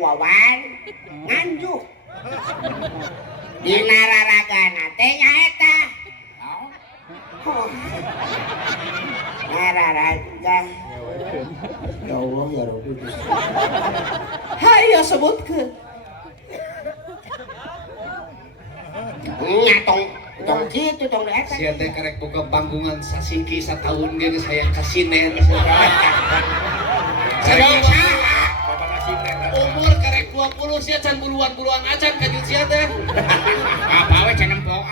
wawan nganjuk dina raragana teh nyaeta raraga ya Allah ya Rabbi hayo sebutkeun nyatong tong kitu tong eta sia teh karek boga panggungan sasingki sataun ge geus hayang kasiner umur karek 20 sia can buluan-buluan acan ka sia teh apa we can empok.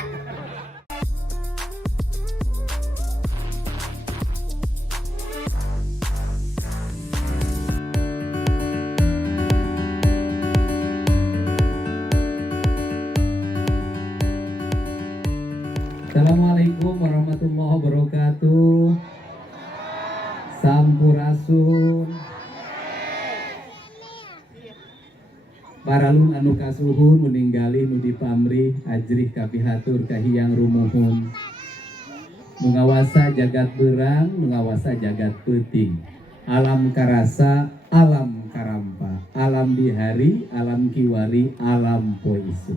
Assalamualaikum warahmatullahi wabarakatuh. Sampurasun. Paralun anu kasuhun meninggali nu dipamrih ajrih kapihatur kahiyang rumuhun. Mengawasa jagat berang, mengawasa jagat peuting. Alam karasa, alam karampa, alam dihari, alam kiwari, alam poisu.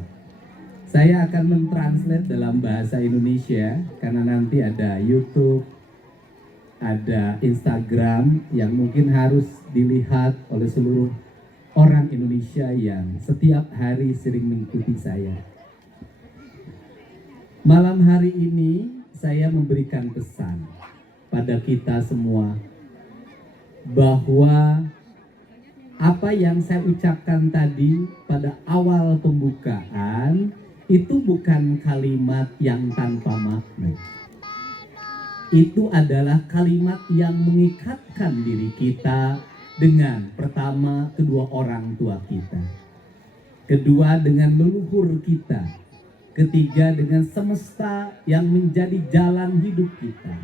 Saya akan mentranslate dalam bahasa Indonesia karena nanti ada YouTube, ada Instagram yang mungkin harus dilihat oleh seluruh orang Indonesia yang setiap hari sering mengikuti saya. Malam hari ini saya memberikan pesan pada kita semua bahwa apa yang saya ucapkan tadi pada awal pembukaan itu bukan kalimat yang tanpa makna. Itu adalah kalimat yang mengikatkan diri kita dengan pertama kedua orang tua kita, kedua dengan leluhur kita, ketiga dengan semesta yang menjadi jalan hidup kita.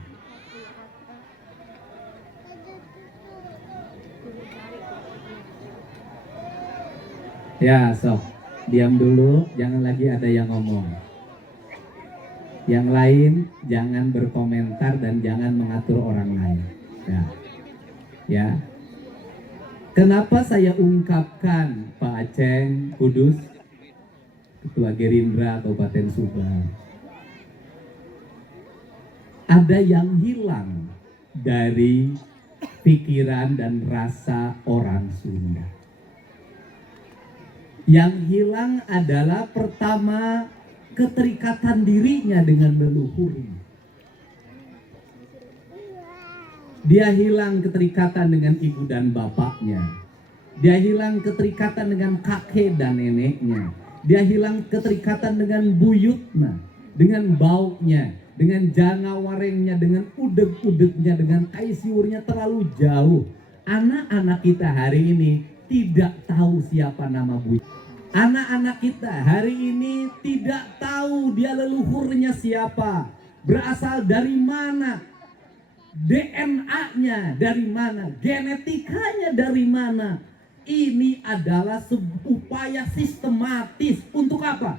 Ya, sok. Diam dulu, jangan lagi ada yang ngomong. Yang lain jangan berkomentar dan jangan mengatur orang lain. Ya. Ya. Kenapa saya ungkapkan Pak Aceng Kudus, Ketua Gerindra Kabupaten Subang? Ada yang hilang dari pikiran dan rasa orang Sunda. Yang hilang adalah pertama keterikatan dirinya dengan leluhurnya. Dia hilang keterikatan dengan ibu dan bapaknya. Dia hilang keterikatan dengan kakek dan neneknya. Dia hilang keterikatan dengan buyutnya, dengan bauknya, dengan janawarengnya, dengan udeg-udegnya, dengan kaisyurnya terlalu jauh. Anak-anak kita hari ini tidak tahu siapa nama buyut. Anak-anak kita hari ini tidak tahu dia leluhurnya siapa, berasal dari mana, DNA-nya dari mana, genetikanya dari mana. Ini adalah upaya sistematis untuk apa?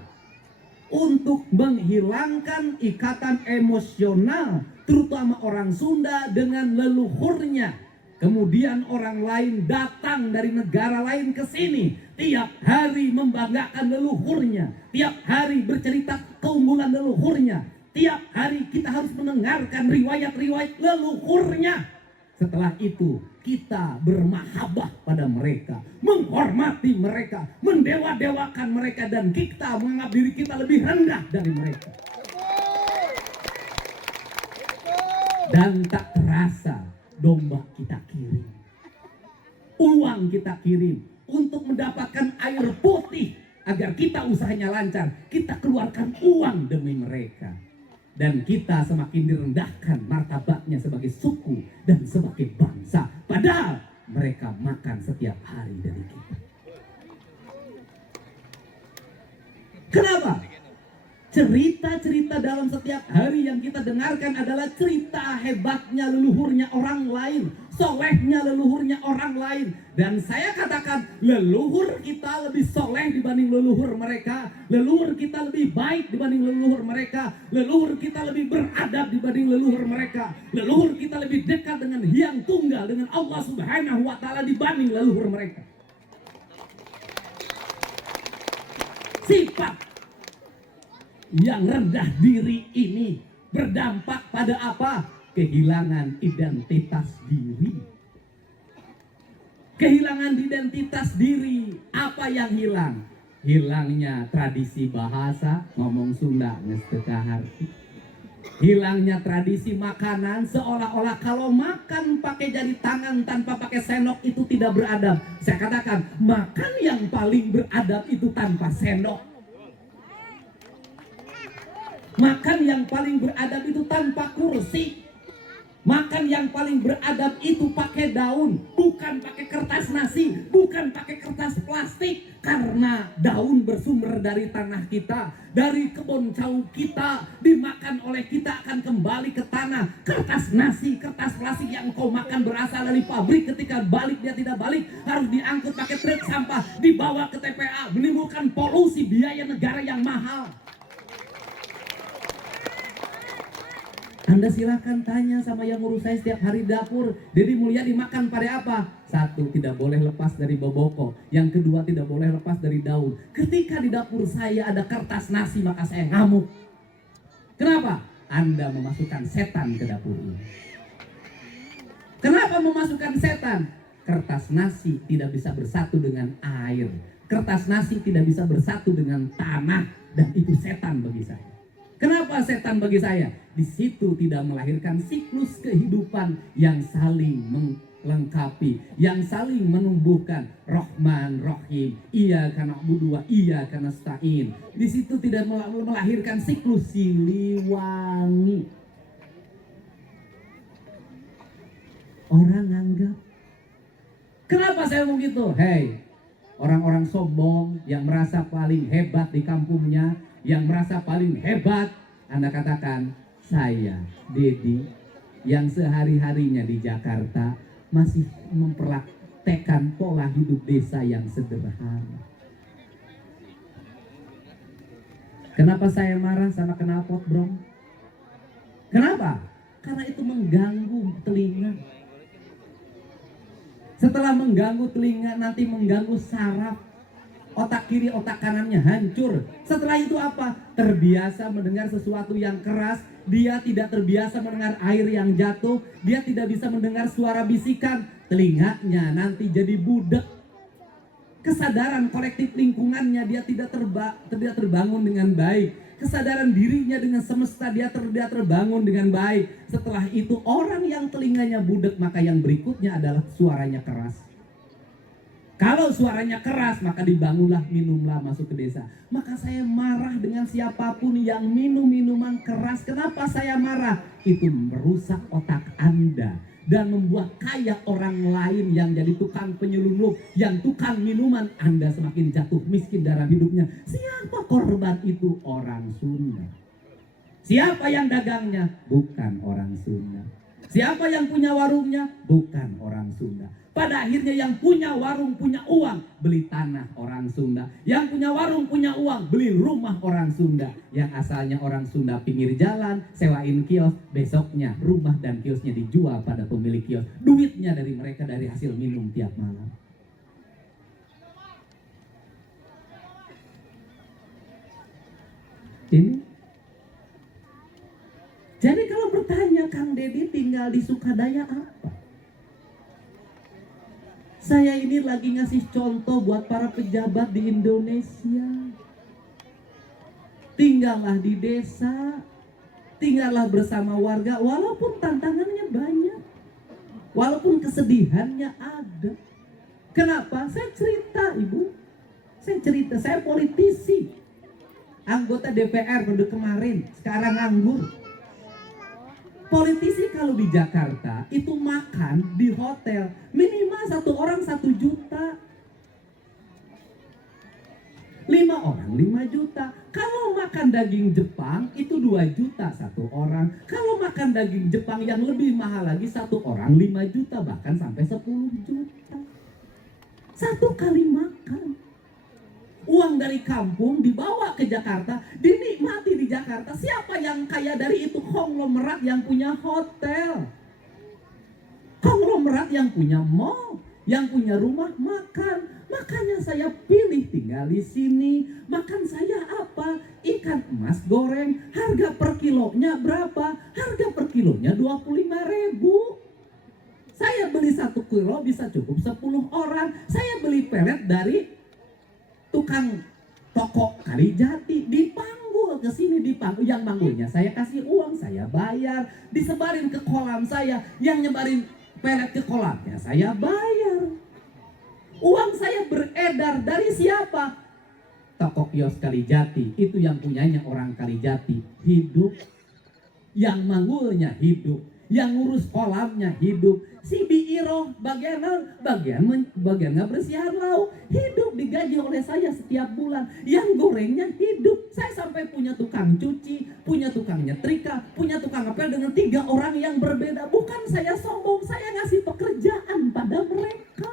Untuk menghilangkan ikatan emosional, terutama orang Sunda dengan leluhurnya. Kemudian orang lain datang dari negara lain ke sini, tiap hari membanggakan leluhurnya, tiap hari bercerita keunggulan leluhurnya, tiap hari kita harus mendengarkan riwayat-riwayat leluhurnya. Setelah itu kita bermahabbah pada mereka, menghormati mereka, mendewa-dewakan mereka, dan kita menganggap diri kita lebih rendah dari mereka. Dan tak terasa domba kita kirim, uang kita kirim untuk mendapatkan air putih agar kita usahanya lancar. Kita keluarkan uang demi mereka, dan kita semakin direndahkan martabatnya sebagai suku dan sebagai bangsa, padahal mereka makan setiap hari dari kita. Kenapa? Cerita-cerita dalam setiap hari yang kita dengarkan adalah cerita hebatnya leluhurnya orang lain, solehnya leluhurnya orang lain. Dan saya katakan, leluhur kita lebih soleh dibanding leluhur mereka, leluhur kita lebih baik dibanding leluhur mereka, leluhur kita lebih beradab dibanding leluhur mereka, leluhur kita lebih dekat dengan Hyang Tunggal, dengan Allah Subhanahu wa Ta'ala dibanding leluhur mereka. Sifat yang rendah diri ini berdampak pada apa? Kehilangan identitas diri. Kehilangan identitas diri. Apa yang hilang? Hilangnya tradisi bahasa, ngomong Sunda ngestekahar. Hilangnya tradisi makanan, seolah-olah kalau makan pakai jari tangan tanpa pakai sendok itu tidak beradab. Saya katakan, makan yang paling beradab itu tanpa sendok. Makan yang paling beradab itu tanpa kursi. Makan yang paling beradab itu pakai daun, bukan pakai kertas nasi, bukan pakai kertas plastik. Karena daun bersumber dari tanah kita, dari kebun jauh kita, dimakan oleh kita akan kembali ke tanah. Kertas nasi, kertas plastik yang kau makan berasal dari pabrik, ketika balik dia tidak balik, harus diangkut pakai truk sampah, dibawa ke TPA, menimbulkan polusi, biaya negara yang mahal. Anda silakan tanya sama yang ngurus saya setiap hari dapur. Deddy Mulyadi makan pada apa? Satu, tidak boleh lepas dari boboko. Yang kedua, tidak boleh lepas dari daun. Ketika di dapur saya ada kertas nasi, maka saya ngamuk. Kenapa? Anda memasukkan setan ke dapur ini. Kenapa memasukkan setan? Kertas nasi tidak bisa bersatu dengan air. Kertas nasi tidak bisa bersatu dengan tanah. Dan itu setan bagi saya. Kenapa setan bagi saya? Di situ tidak melahirkan siklus kehidupan yang saling melengkapi, yang saling menumbuhkan Rahman, Rahim, iya karena budua, iya karena stain. Di situ tidak melahirkan siklus Siliwangi. Orang anggap. Kenapa saya mau gitu? Hei, orang-orang sombong yang merasa paling hebat di kampungnya, yang merasa paling hebat, Anda katakan, saya, Deddy, yang sehari-harinya di Jakarta masih mempraktekkan pola hidup desa yang sederhana. Kenapa saya marah sama knalpot, bro? Kenapa? Karena itu mengganggu telinga. Setelah mengganggu telinga, nanti mengganggu saraf. Otak kiri, otak kanannya hancur. Setelah itu apa? Terbiasa mendengar sesuatu yang keras. Dia tidak terbiasa mendengar air yang jatuh. Dia tidak bisa mendengar suara bisikan. Telinganya nanti jadi budak. Kesadaran kolektif lingkungannya dia tidak terbangun dengan baik. Kesadaran dirinya dengan semesta dia terbangun dengan baik. Setelah itu orang yang telinganya budak, maka yang berikutnya adalah suaranya keras. Kalau suaranya keras, maka dibangunlah, minumlah, masuk ke desa. Maka saya marah dengan siapapun yang minum minuman keras. Kenapa saya marah? Itu merusak otak Anda dan membuat kaya orang lain yang jadi tukang penyelundup, yang tukang minuman. Anda semakin jatuh miskin dalam hidupnya. Siapa korban itu? Orang Sunda. Siapa yang dagangnya? Bukan orang Sunda. Siapa yang punya warungnya? Bukan orang Sunda. Pada akhirnya yang punya warung, punya uang, beli tanah orang Sunda. Yang punya warung, punya uang, beli rumah orang Sunda. Yang asalnya orang Sunda pinggir jalan, sewain kios, besoknya rumah dan kiosnya dijual pada pemilik kios. Duitnya dari mereka dari hasil minum tiap malam. Ini. Jadi kalau bertanya, Kang Deddy tinggal di Sukadaya apa? Saya ini lagi ngasih contoh buat para pejabat di Indonesia. Tinggallah di desa, tinggallah bersama warga, walaupun tantangannya banyak, walaupun kesedihannya ada. Kenapa? Saya cerita, Ibu. Saya politisi. Anggota DPR pada kemarin, sekarang nganggur. Politisi kalau di Jakarta itu makan di hotel minimal 1 orang 1 juta, 5 orang 5 juta. Kalau makan daging Jepang itu 2 juta 1 orang. Kalau makan daging Jepang yang lebih mahal lagi 1 orang 5 juta, bahkan sampai 10 juta 1 kali makan. Uang dari kampung dibawa ke Jakarta, dinikmati di Jakarta. Siapa yang kaya dari itu? Konglomerat yang punya hotel, konglomerat yang punya mall, yang punya rumah makan. Makanya saya pilih tinggal di sini. Makan saya apa? Ikan emas goreng. Harga per kilonya berapa? Harga per kilonya 25.000. Saya beli 1 kilo bisa cukup 10 orang. Saya beli pelet dari tukang toko Kalijati, dipanggul ke sini, dipanggul. Yang manggulnya saya kasih uang, saya bayar, disebarin ke kolam saya. Yang nyebarin pelet ke kolamnya saya bayar. Uang saya beredar dari siapa? Toko kios Kalijati, itu yang punyanya orang Kalijati, hidup. Yang manggulnya hidup, yang ngurus kolamnya hidup. Si Biiro bagian ngebersihan lauk, hidup, digaji oleh saya setiap bulan. Yang gorengnya hidup. Saya sampai punya tukang cuci, punya tukang nyetrika, punya tukang ngepel dengan 3 orang yang berbeda. Bukan saya sombong, saya ngasih pekerjaan pada mereka.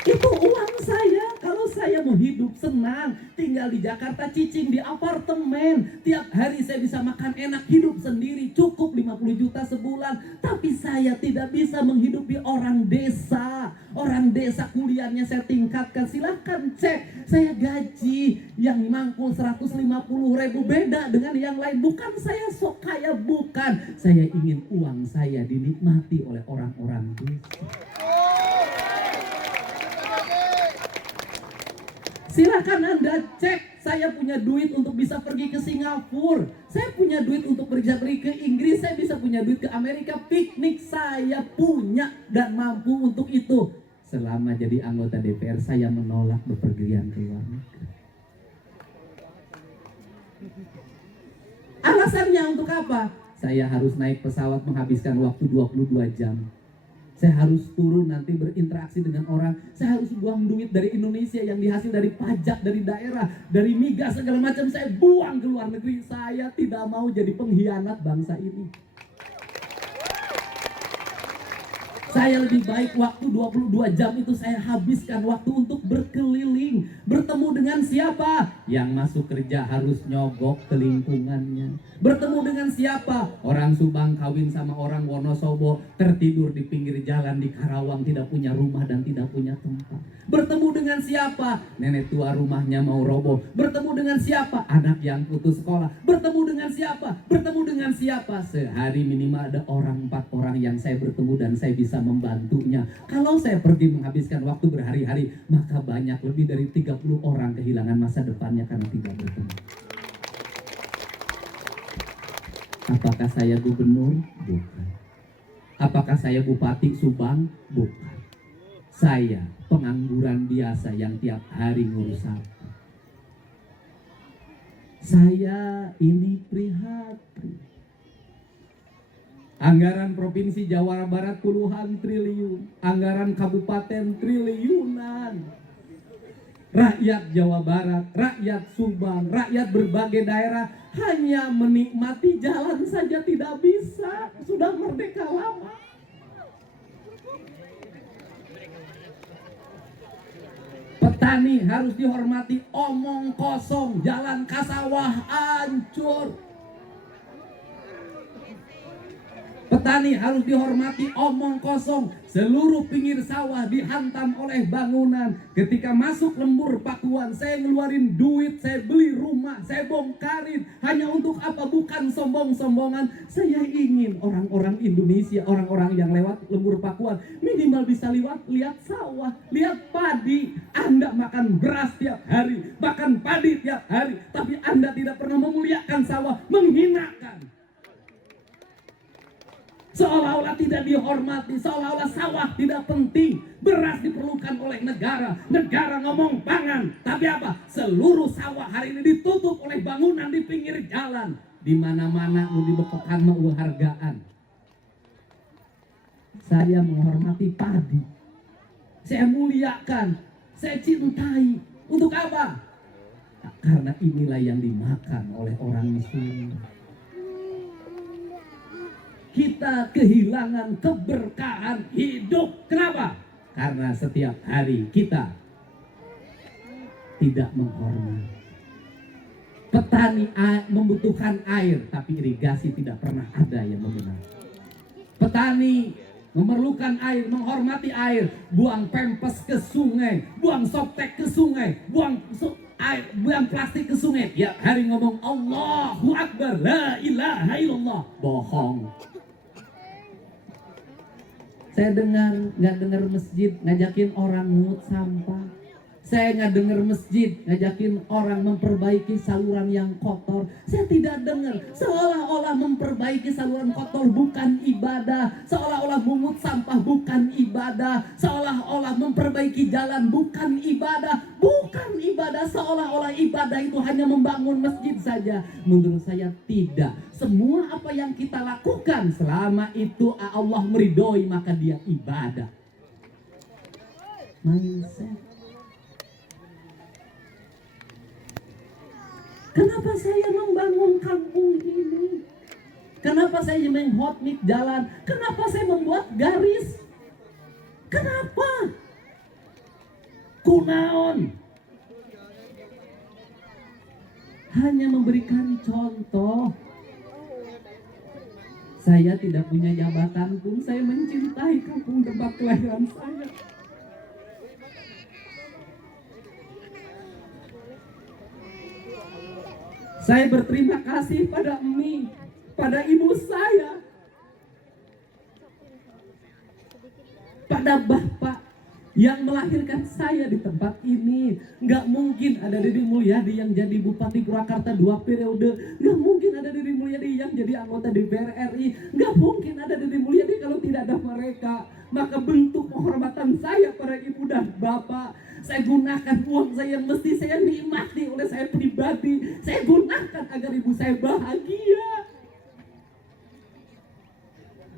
Itu uang saya. Kalau saya mau hidup senang, tinggal di Jakarta cicing di apartemen, tiap hari saya bisa makan enak, hidup sendiri, cukup 50 juta sebulan. Tapi saya tidak bisa menghidupi orang desa. Orang desa kuliahnya saya tingkatkan. Silahkan cek, saya gaji yang mangkul 150.000 beda dengan yang lain. Bukan saya sok kaya, bukan. Saya ingin uang saya dinikmati oleh orang-orang desa. Silakan Anda cek, saya punya duit untuk bisa pergi ke Singapura, saya punya duit untuk bisa pergi ke Inggris, saya bisa punya duit ke Amerika piknik, saya punya dan mampu untuk itu. Selama jadi anggota DPR saya menolak bepergian ke luar negeri. Alasannya untuk apa? Saya harus naik pesawat menghabiskan waktu 22 jam. Saya harus turun nanti berinteraksi dengan orang. Saya harus buang duit dari Indonesia yang dihasil dari pajak, dari daerah, dari migas segala macam. Saya buang ke luar negeri. Saya tidak mau jadi pengkhianat bangsa ini. Saya lebih baik waktu 22 jam itu saya habiskan waktu untuk berkeliling. Bertemu dengan siapa? Yang masuk kerja harus nyogok ke lingkungannya. Bertemu dengan siapa? Orang Subang kawin sama orang Wonosobo, tertidur di pinggir jalan di Karawang, tidak punya rumah dan tidak punya tempat. Bertemu dengan siapa? Nenek tua rumahnya mau roboh. Bertemu dengan siapa? Anak yang putus sekolah. Bertemu dengan siapa? Bertemu dengan siapa? Sehari minimal ada 4 orang yang saya bertemu dan saya bisa membantunya. Kalau saya pergi menghabiskan waktu berhari-hari, maka banyak lebih dari 30 orang kehilangan masa depannya karena tidak bertemu. Apakah saya gubernur? Bukan. Apakah saya bupati Subang? Bukan. Saya pengangguran biasa yang tiap hari ngurus sapi. Saya ini prihatin. Anggaran Provinsi Jawa Barat puluhan triliun, anggaran kabupaten triliunan. Rakyat Jawa Barat, rakyat Subang, rakyat berbagai daerah hanya menikmati jalan saja tidak bisa. Sudah merdeka lama. Petani harus dihormati, omong kosong, jalan kasawah hancur. Petani harus dihormati, omong kosong. Seluruh pinggir sawah dihantam oleh bangunan. Ketika masuk lembur Pakuan, saya ngeluarin duit, saya beli rumah, saya bongkarin. Hanya untuk apa? Bukan sombong-sombongan. Saya ingin orang-orang Indonesia, orang-orang yang lewat lembur Pakuan, minimal bisa lihat sawah, lihat padi. Anda makan beras tiap hari, makan padi tiap hari, tapi Anda tidak pernah memuliakan sawah, menghinakan. Seolah-olah tidak dihormati, seolah-olah sawah tidak penting. Beras diperlukan oleh negara, negara ngomong pangan. Tapi apa? Seluruh sawah hari ini ditutup oleh bangunan di pinggir jalan. Di mana-mana lu dibekokan mau hargaan. Saya menghormati padi. Saya muliakan, saya cintai. Untuk apa? Nah, karena inilah yang dimakan oleh orang miskin. Kita kehilangan keberkahan hidup. Kenapa? Karena setiap hari kita tidak menghormati. Petani membutuhkan air, tapi irigasi tidak pernah ada yang membenahi. Petani memerlukan air, menghormati air, buang pempes ke sungai, buang softtek ke sungai, buang plastik ke sungai. Ya hari ngomong Allahu Akbar, la ilaha illallah, bohong. Saya nggak dengar masjid ngajakin orang mungut sampah. Saya nggak dengar masjid ngajakin orang memperbaiki saluran yang kotor. Saya tidak dengar. Seolah-olah memperbaiki saluran kotor bukan ibadah. Seolah-olah mungut sampah bukan ibadah. Seolah-olah memperbaiki jalan bukan ibadah. Bukan ibadah. Seolah-olah ibadah itu hanya membangun masjid saja. Menurut saya tidak. Semua apa yang kita lakukan selama itu Allah meridhoi maka dia ibadah. Mindset. Kenapa saya membangun kampung ini? Kenapa saya menghotmik jalan? Kenapa saya membuat garis? Kenapa? Kunaon? Hanya memberikan contoh. Saya tidak punya jabatan pun, saya mencintai kampung tempat kelahiran saya. Saya berterima kasih pada Emi, pada ibu saya, pada bapak yang melahirkan saya di tempat ini. Nggak mungkin ada Deddy Mulyadi yang jadi Bupati Purwakarta 2 periode. Nggak mungkin ada Deddy Mulyadi yang jadi anggota DPR RI. Nggak mungkin ada Deddy Mulyadi kalau tidak ada mereka. Maka bentuk penghormatan saya pada ibu dan bapak, saya gunakan uang saya yang mesti saya nikmati oleh saya pribadi. Saya gunakan agar ibu saya bahagia,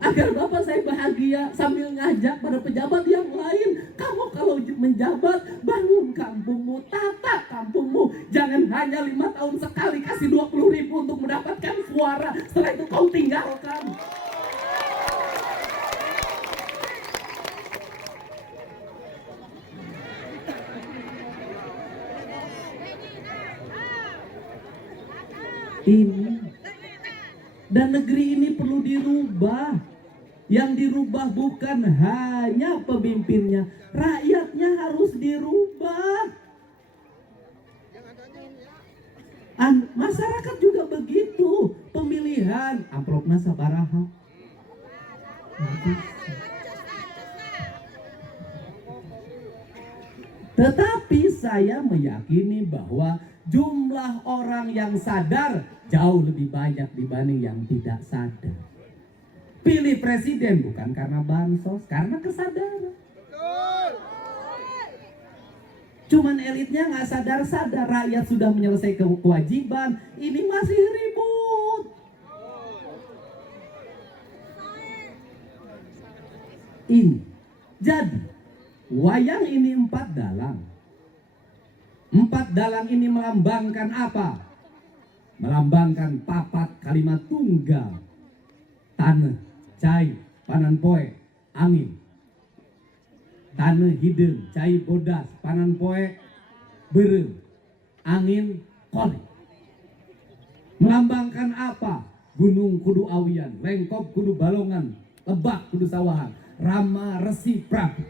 agar bapak saya bahagia, sambil ngajak pada pejabat yang lain. Kamu kalau menjabat, bangun kampungmu, tata kampungmu. Jangan hanya 5 tahun sekali kasih 20.000 untuk mendapatkan suara. Setelah itu kau tinggalkan. Ini dan negeri ini perlu dirubah. Yang dirubah bukan hanya pemimpinnya, rakyatnya harus dirubah. Masyarakat juga begitu. Pemilihan amplopna sabaraha. Tetapi saya meyakini bahwa jumlah orang yang sadar jauh lebih banyak dibanding yang tidak sadar. Pilih presiden bukan karena bansos, karena kesadaran. Cuman elitnya nggak sadar-sadar, rakyat sudah menyelesaikan kewajiban, ini masih ribut. Ini jadi wayang ini 4 dalang. 4 dalang ini melambangkan apa? Melambangkan papat kalimat tunggal. Tanah, cai, panan poe, angin. Tanah hideung, cai bodas, panan poe, beureum, angin, kole. Melambangkan apa? Gunung kudu awian, lengkop kudu balongan, lebak kudu sawahan, rama resi prabu.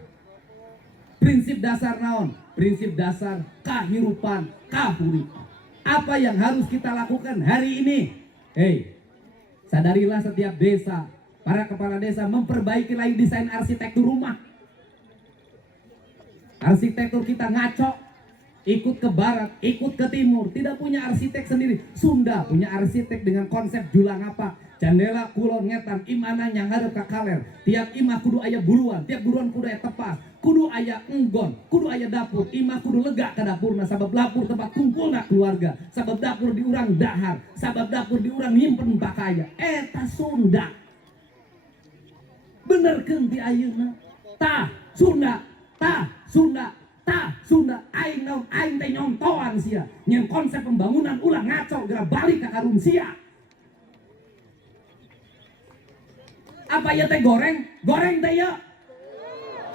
Prinsip dasar naon? Prinsip dasar kahirupan, kahuripan. Apa yang harus kita lakukan hari ini? Hei, sadarilah setiap desa, para kepala desa memperbaiki lagi desain arsitektur rumah. Arsitektur kita ngaco, ikut ke barat, ikut ke timur, tidak punya arsitek sendiri. Sunda punya arsitek dengan konsep julang apa? Jendela kulon ngetan, imana yang ngadep ka kaler. Tiap imah kudu aya buruan, tiap buruan kudu aya tepas, kudu aya enggon, kudu aya dapur. Imah kudu lega ke dapurna, sabab dapur tempat kumpulna keluarga, sabab dapur di urang dahar, sabab dapur di urang nyimpen pakaya. Eta Sunda. Benerkeun ti ayeuna? Tah Sunda, tah Sunda, tah Sunda. Aing naon aing teh nyontoan sia. Nyen konsep pembangunan ulah ngaco geura balik ka karun sia. Apa ya teh goreng? Goreng teh ya.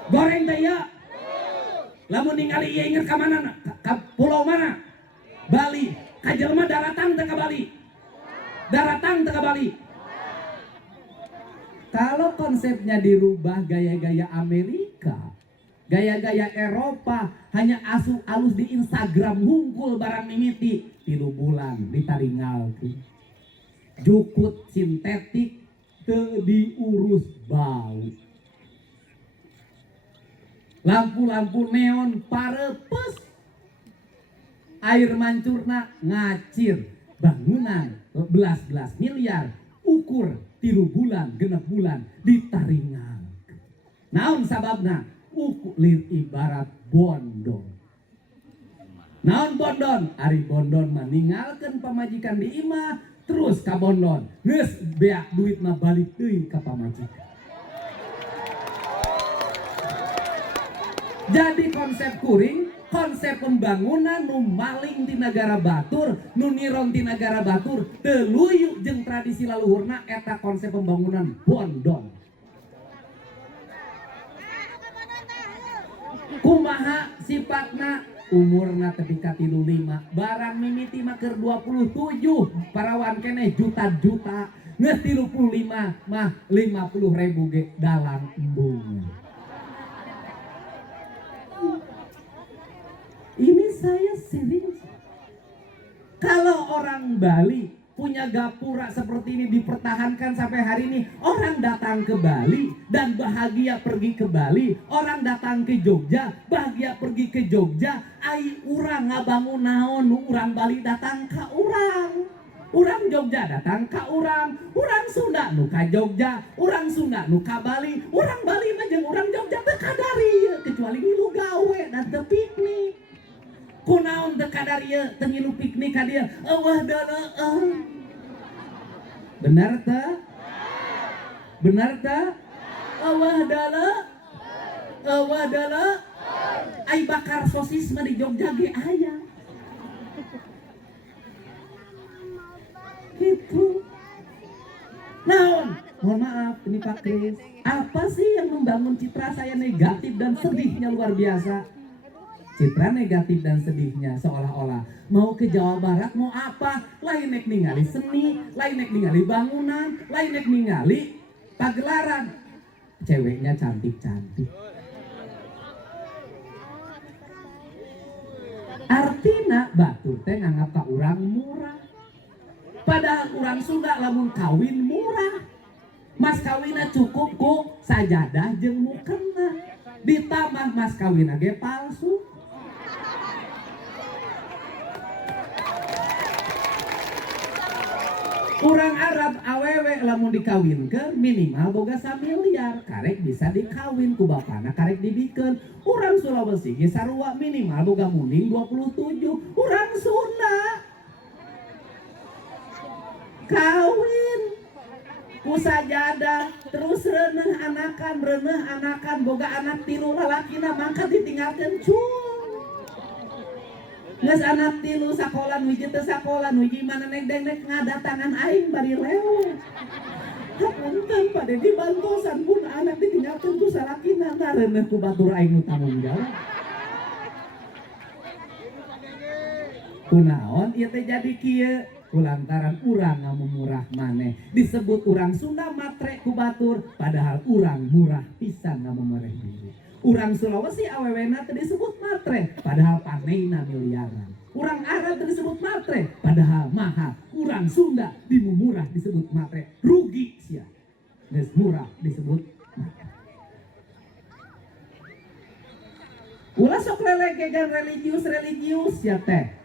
Goreng teh ya. Lamun ningali ieu inget ka mana? Ka pulau mana? Bali. Ka jelema daratang teh ka Bali. Daratang teh ka Bali. Kalau konsepnya dirubah gaya-gaya Amerika, gaya-gaya Eropa, hanya asu alus di Instagram hungkul barang mimiti 3 bulan ditaringal jukut sintetik teu diurus bau, lampu-lampu neon parepes, air mancurna ngacir, bangunan belas-belas miliar ukur 3 bulan 6 bulan ditaringal. Naon sababna? Lir ibarat bondon. Naon bondon? Ari bondon meninggalkan pamajikan di imah terus ka bondon. Geus beak duit mah balik deui ka pamajikan. Jadi konsep kuring, konsep pembangunan nu maling di negara batur, nu niron di negara batur, teu luyu jeung tradisi laluhurna eta konsep pembangunan bondon. Kumaha sifatna? Umurna tepi ka 35, barang mimiti mah keur 27, parawan keneh juta-juta, geus 35 mah 50.000 ge dalam embung. Ini saya serius. Kalau orang Bali punya gapura seperti ini dipertahankan sampai hari ini, orang datang ke Bali dan bahagia pergi ke Bali, orang datang ke Jogja bahagia pergi ke Jogja. Ai urang ngabangun naon, urang Bali datang ke urang, urang Jogja datang ke urang Sunda nu ka Jogja, urang Sunda nu ka Bali, urang Bali mah jeung urang Jogja teu kadari kecuali ngilu gawe dan teu piknik. Kunaon teu kadarieu teu ngilu piknik ka dieu, eueuh deuleuh. Benar teh? Benar teh? Eueuh deuleuh. Ai bakar sosis mah di Jogja ge aya. Gitu. Naon? Mohon maaf, ini Pak Kris. Apa sih yang membangun citra saya negatif dan sedihnya luar biasa? Citra negatif dan sedihnya seolah-olah mau ke Jawa Barat mau apa? Lain nek ningali seni, lain nek ningali bangunan, lain nek ningali pagelaran. Ceweknya cantik-cantik. Artina batur teh nganggap ka urang murah. Padahal urang Sunda lamun kawin murah. Mas kawinna cukup ku sajadah jeung mukena. Ditambah mas kawinna ge palsu. Urang Arab awewe lamun dikawinkeun minimal boga 1 miliar, karek bisa dikawin ku bapana karek dibikeun. Urang Sulawesi ge sarua minimal boga munding 27. Urang Sunda kawin ku sajadah terus reuneuh anakan boga anak 3 lalakina mangkat ditinggalkeun cung. Geus anak 3 sakola nuji teu sakola nuji mana nek ngadatangan aing bari lewe. Hapunten pade dibantosan pun anak ditinggalkeun ku salakina ngareuneuh ku batur aing nu tanggung jawab. Kunaon ieu teh jadi kieu? Kulantaran urang ngamumurah maneh. Disebut urang Sunda matre ku batur padahal urang murah pisan ngamumurah diri. Urang Sulawesi awewena teu disebut matre padahal paneina miliaran. Urang Arab teu disebut matre padahal mahal. Urang Sunda dimumurah disebut matre. Rugi sia. Geus murah disebut matre. Ulah sok lelegegan religius sia teh.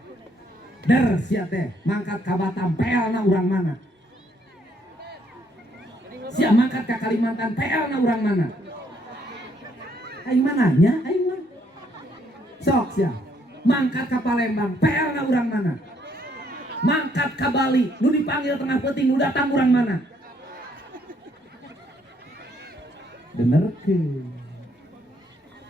Der sia teh mangkat ka Batam PL na urang mana? Sia mangkat ka Kalimantan PL na urang mana? Aing mah nanya, aing mah. Sok sia. Mangkat ka Palembang, PL na urang mana? Mangkat ka Bali, nu dipanggil tengah peuting nu datang urang mana? Bener ke?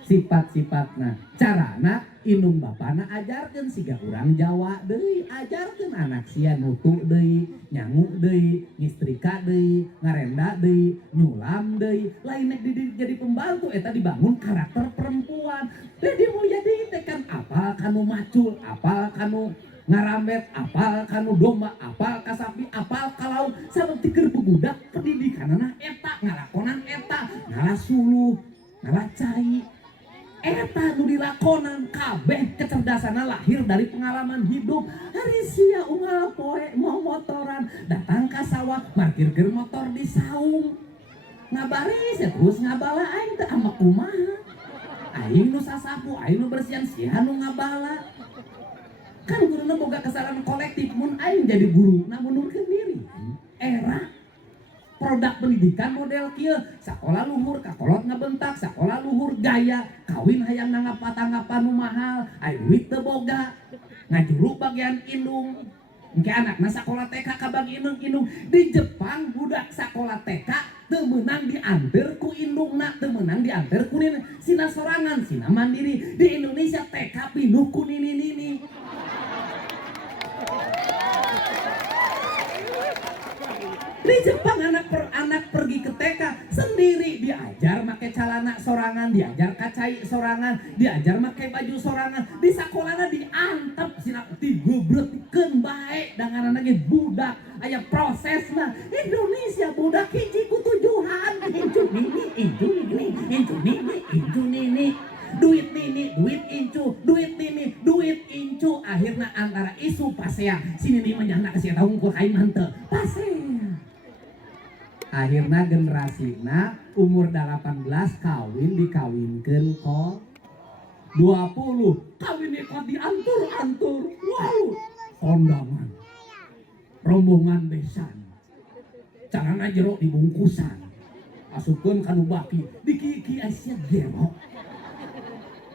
Sifat-sifatna, carana indung bapana ajarkeun siga urang Jawa deui, ajarkeun anak sia nutu deui, nyangu deui, ngistrika deui, ngarenda deui, nyulam deui. Lain nek jadi pembantu eta dibangun karakter perempuan. Teh dimulia deui teh kan apal kanu macul, apal kanu ngarambet apal kanu domba, apal ka sapi, apal kalau sabab tikeur budak pendidikanana eta ngalakonan eta ngalah suluh ngalah cai eta nu dilakonan kabeh kecerdasana lahir dari pengalaman hidup. Hari sia unggal poe mau motoran datang ka sawah parkirkeun motor di saung ngabaris ya terus ngabala aing teh ama kumaha aing nu sasapu aing nu bersihan sia nu ngabala kan guruna boga kesalahan kolektif mun aing jadi guru nah munurkeun diri era produk pendidikan model kieu sakola luhur kakolot ngabentak sakola luhur gaya kawin hayang nangapa-tangapa nu mahal aya duit teu boga ngajuru bagian indung engke anakna sakola TK ka bagi indung-indung di Jepang budak sakola TK teu meunang dianteur ku indungna teu meunang dianteur ku sina sorangan sina mandiri di Indonesia TK pinuh ku nini-nini. Di Jepang anak pergi ke TK sendiri diajar make calana sorangan, diajar kacai sorangan, diajar make baju sorangan. Di sakolana diantep sina digubreutkeun bae danganana ge budak aya prosesna. Indonesia budak hiji ku tujuan incu nini, incu nini, incu nini, incu nini. Duit nini, duit incu, duit nini, duit incu. Akhirna antara isu pasea sini nih menyana kasih tahu ngukur kain henteu pasea. Akhirnya generasina umur 18 kawin dikawinkeun ko 20 kawin kok diantur-antur wow kondangan rombongan besan carana jero dibungkusan asupkeun kanu baki diki Asia gelo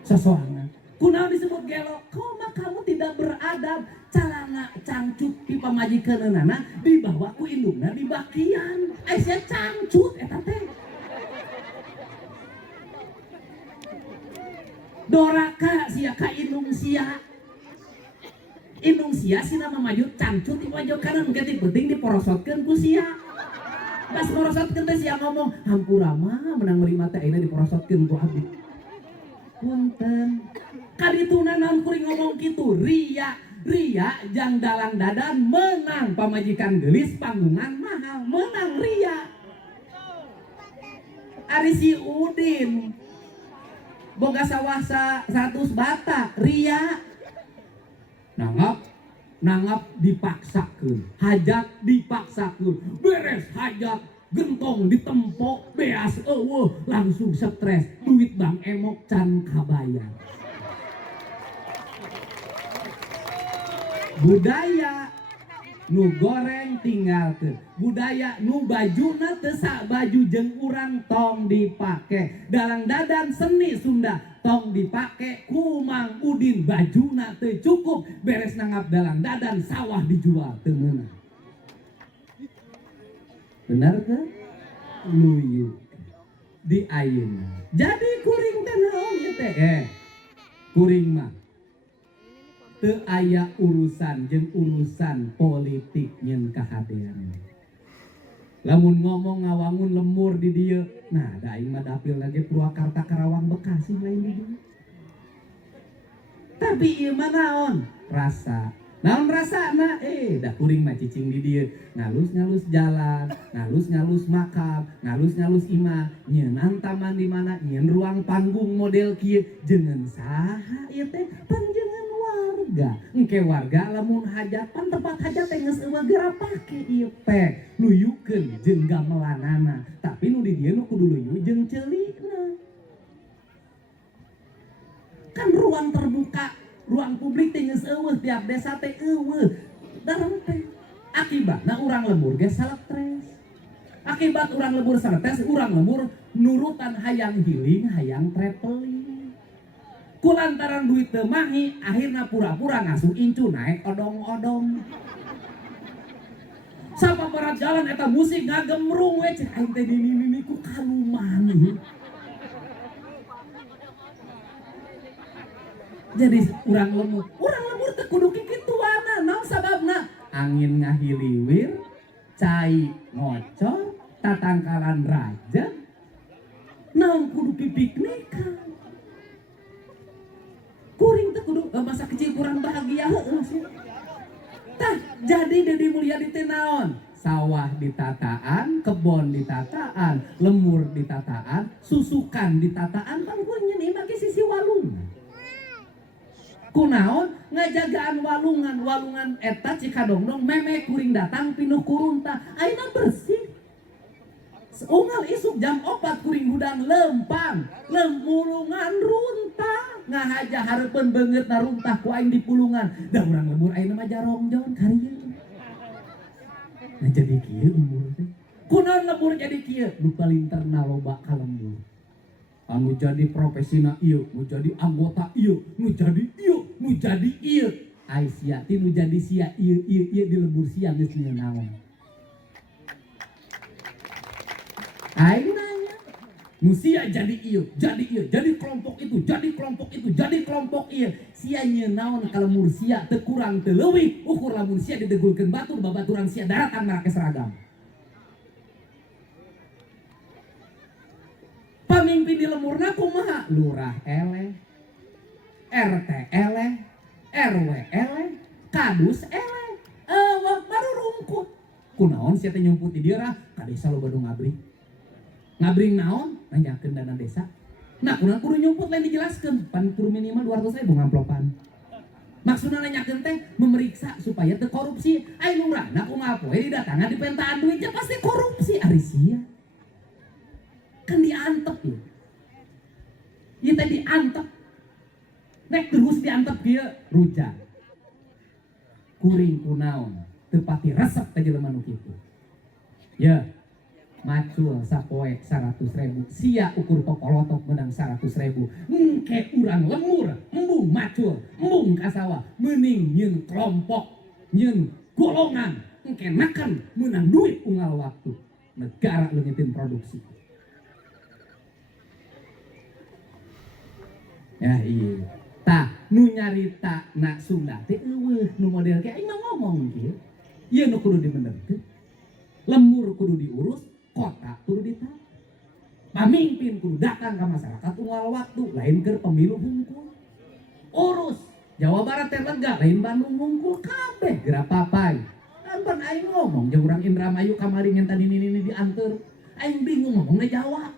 sesorangan kunaon disebut gelo koma kamu tidak beradab calana cangcut di pamajikanana dibawa ku indungna di bakian Aisyah cangcut eta teh doraka sia ka indung sia sina mamaju cangcut di pojok kanan mungkin penting diporosotkeun ku sia pas porosotkeun teh sia ngomong hampura mah menang meuli mata ayeuna diporosotkeun ku abdi punten kadituna naon kuring ngomong kitu ria jang dalang dadan menang pamajikan gelis panggungan mahal menang ria. Ari si Udin boga sawah 100 bata ria nangap dipaksakeun hajat dipaksakeun beres hajat gentong ditempo beas eueuh langsung stres duit Bang Emok can kabayar. Budaya nu goreng tinggalkeun budaya nu bajuna teu sak baju jeung urang tong dipake dalang dadan seni Sunda tong dipake ku Mang Udin bajuna teu cukup beres nangap dalang dadan sawah dijual teu meunang benar ke luyu di ayeuna jadi kuring teh naon ieu teh kuring mah teu aya urusan jeung urusan politik nyen kahadean. Lamun ngomong ngawangun lemur di dieu, nah da aing mah dapil lagi Purwakarta Karawang Bekasi lain di dieu. Tapi ieu mah naon? Rasa. Naon rasana? Da kuring mah cicing di dieu, ngalus-ngalus jalan, ngalus-ngalus makam, ngalus-ngalus imah, nyeun taman di mana, nyeun ruang panggung model kieu, jeung saha ieu teh? Panjenengan warga. Engke warga lamun hajat pan tempat hajat teh geus eueuh geura pake ieu teh. Luyukeun jeung gamelanana, tapi nu di dieu nu kudu luyu jeung ceulikna. Kan ruang terbuka ruang publik teh geus eueuh tiap desa teh eueuh darem teh akibatna urang lembur ge saletres akibat urang lembur saletres urang lembur nurutan hayang healing hayang traveling kulantaran duit teu mahi akhirna pura-pura ngasuh incu naik odong-odong sapaparat jalan eta musik ngagemrung we cek aing teh dini ku kaluman jadi urang lemur teh kudu kikituana naon sababna angin ngahiliwir cai ngocor tatangkalan raja naon kudu pipiknikan kuring teh kudu masa kecil kurang bahagia heueuh sih Tah jadi Dedi Mulyadi teh naon? Sawah ditataan, kebon ditataan, lemur ditataan, susukan ditataan, kan gue nyen imah ke sisi walungan. Kunaon ngajagaan walungan eta cikadongdong meme kuring datang pinuh kurun tah ayeuna bersih. Unggal isuk jam 4 kuring hudang lempang, lemulungan runtah, ngahaja hareupeun beungeutna runtah ku aing di pulungan. Da urang lemur ayeuna mah jarongjon karieu. Nah jadi kieu umur teh. Kunaon lemur jadi kieu? Nu paling terna loba ka lembur. Anu jadi profesina ieu, nu jadi anggota ieu, nu jadi ieu, nu jadi ieu. Ai sia ti nu jadi sia ieu di lembur sia geus ieu naon. Aing nanya, musia jadi iyo, jadi kelompok itu, jadi kelompok itu, jadi kelompok iya. Sia nyenaon kalau mursia teu kurang teu leuwih, ukur lamun sia didegulkeun batur babaturan sia daratan merake seragam. Pamimpin di lemurna kumaha? Lurah eleh, RT eleh, RW eleh, kadus eleh, baru rungkut. Kunaon sia teh nyumput di dieu rah, ka desa lo badu ngabring. Ngabring naon? Nanyakeun dana desa. Nah, kudu nyumput lain dijelaskeun, pan kudu minimal 200.000 ngamplopan. Maksudna nanyakeun teh memeriksa supaya teu korupsi. Ai lurahna kumaha poe didatangan dipentaan duitnya pasti korupsi ari sia. Kan diantep ya. Ieu teh diantep. Nek terus diantep kieu rujak. Kuring kunaon? Teu pati resep teh jelema nu kitu. Ya. Macul sapoe 100.000 sia ukur popolotok menang 100.000 engke urang lemur embung macul embung kasawa mending nyeun kelompok nyeun golongan engke naken menang duit unggal waktu negara leungeutkeun produksi ya iya tah nu nyarita na Sunda teh eueuh nu model kayak aing mah ngomong kieu ieu nu kudu dibenerkeun lembur kudu diurus kota kudu ditata. Pamimpin kudu datang ke masyarakat unggal waktu, lain ke pemilu hungkul. Urus Jawa Barat terlega, lain Bandung hungkul kabeh geura papai. Pan aing ngomong jeung urang Indramayu kamari ngen tadi ini dianteur. Aing bingung ngomongna Jawa.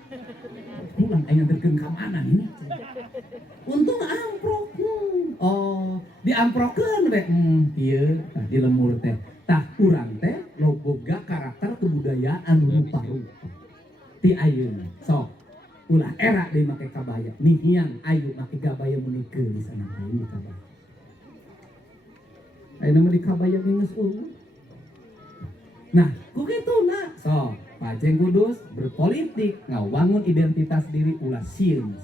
Ulang aing anterkeun ka mana ini? Untung amprok. Oh, diamprokeun we. Ieu tah di lemur teh. Tah urang teh boga karakter kebudayaan rupa-rupa ti ayeuna sok ulah era deui make kabaya nihiang ayu make kabaya meunikeun di sana ayeuna kabaya ayeuna mah di kabaya geus unggul nah kukituna sok pajeng kudus berpolitik ngawangun identitas diri ulah sieun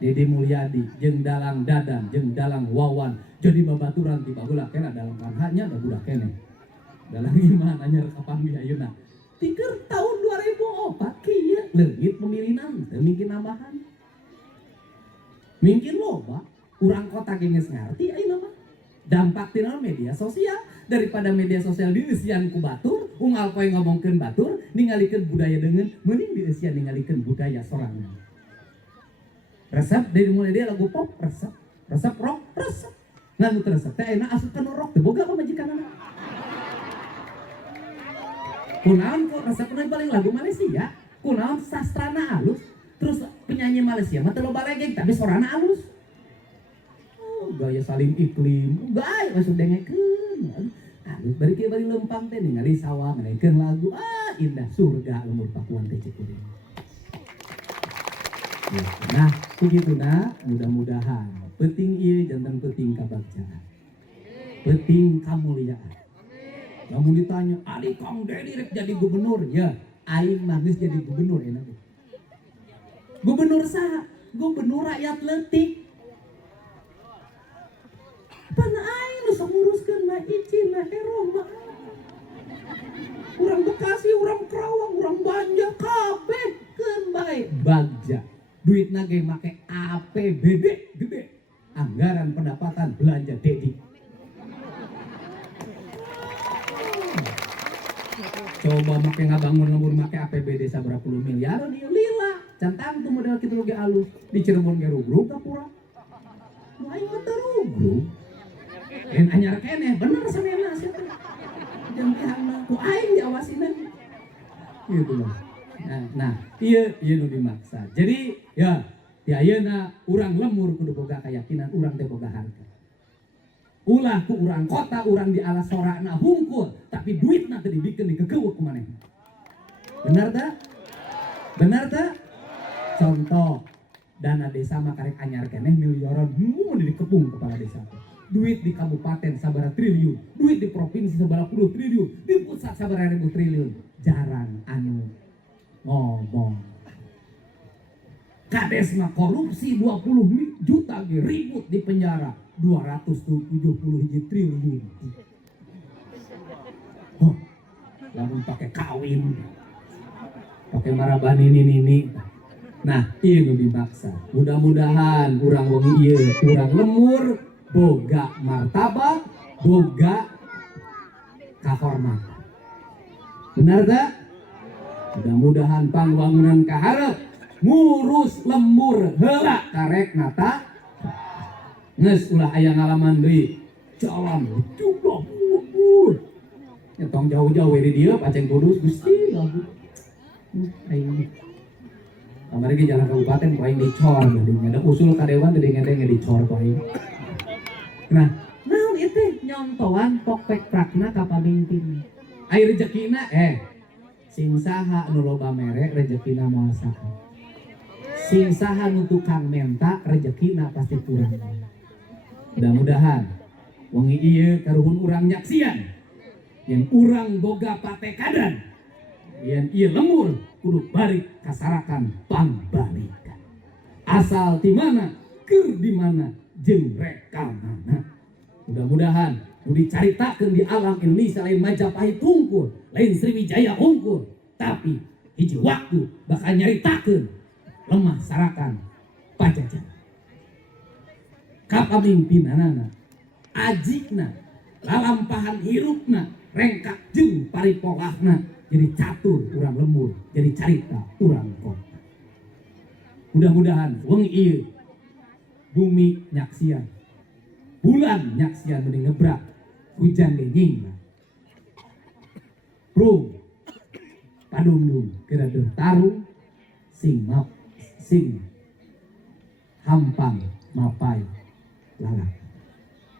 Dedi Mulyadi jeung Dalang Dadan jeung Dalang Wawan jadi babaturan ti baheula kena dalam manhajnya da budak keneh dalam iman anyar kapanggih ayeuna tiker tahun 2004 kieu leungit pemilinan teu mungkin nambahan mungkin loba urang kota ge geus ngarti ayeuna mah dampak tina media sosial daripada media sosial dieusian ku batur unggal poe ngomongkeun batur ningalikeun budaya deungeun mending dieusian ningalikeun budaya sorangan resep dari mulai dia lagu pop resep rock resep nganu resep teh ayeuna asupkeun rock teh boga pamajikanana kunaon kok resepna paling lagu Malaysia kunaon sastrana halus terus penyanyi Malaysia mah teu loba reggae tapi sorana halus gaya Salim Iklim gaya masuk dengekeun halus bari kieu bari lempang teh ningali sawah ngadekeun lagu indah surga lemur Pakuan teh cekuring nah begituna mudah-mudahan penting ieu jantan penting kabagjaran penting kamuliaan lamun ditanya adi Kang Dedi rek jadi gubernur ya aing mah geus jadi gubernur enak gubernur saha gubernur rakyat leutik pan aing nu nguruskeun mah izin mah ero mah urang Bekasi urang Karawang urang Banjar kabeh keun bae bagja duitna ge make APBD gede anggaran pendapatan belanja Dedi coba make ngabangun lembur make APBD saberapa puluh miliar dia lila cantang tuh model kitu ge alus di Cirebon ge rugrug ka pura aing mah teu rugrug anyar keneh bener sanena sia teh. Jeung pihakna ku aing diawasinan. Gitu loh. Nah, ieu nu dimaksa. Jadi ya ti ayeuna urang lemur kudu boga keyakinan urang teh boga harta. Ulah ku urang kota, urang di alas sorana hungkul, tapi duitna teh dibikeun dikegeuweuk ku maneh. Benar tak? Benar tak? Contoh, dana desa mah karek anyar keneh miliaran dikepung kepala desa. Duit di kabupaten sabaraha triliun, duit di provinsi sabaraha puluh triliun, di pusat sabaraha ribu triliun. Jarang anu ngomong. Kades mah korupsi 20 juta ge ribut di penjara 270 triliun. Oh, lamun pakai kawin, pakai marabani nini. Nah, ieu nu dibaksa. Mudah-mudahan urang wengi ieu, urang lemur boga martabat, boga kahormatan. Benar tak? Mudah-mudahan pangwangunan kaharep ngurus lemur heula karek nata geus ulah aya ngalaman deui jalan jumlah lemur ya tong jauh-jauh dari dia paceng kudus Gusti aing kamari ge jalan kabupaten ku aing dicor geuning ada usul ka dewan teh ngedeng dicor ku aing. Nah naon ieu teh nyontoan pokpek prakna ka pamimpin ai rezekina sing saha nu loba mere rezekina moal saha. Sing saha nu tukang menta rezekina pasti kurang. Mudah-mudahan wengi ieu karuhun urang nyaksian yang urang boga patekadan yen ieu lemur kudu balik kasarakan pangbalikan. Asal di mana keur di mana jeung rekanana. Mudah-mudahan nu dicaritakeun di alam Indonesia lain Majapahit hungkul, lain Sriwijaya hungkul, tapi hiji waktu bakal nyaritakeun lemah sarakan Pajajaran. Kapamimpinanana, ajikna, lalampahan hirupna, rengkak jeung paripolahna jadi catur urang lembur, jadi carita urang kota. Mudah-mudahan wengi ieu bumi nyaksian, bulan nyaksian mending ngebrak, hujan denging. Rung padungdung kira tarung sing hampang mapai lalak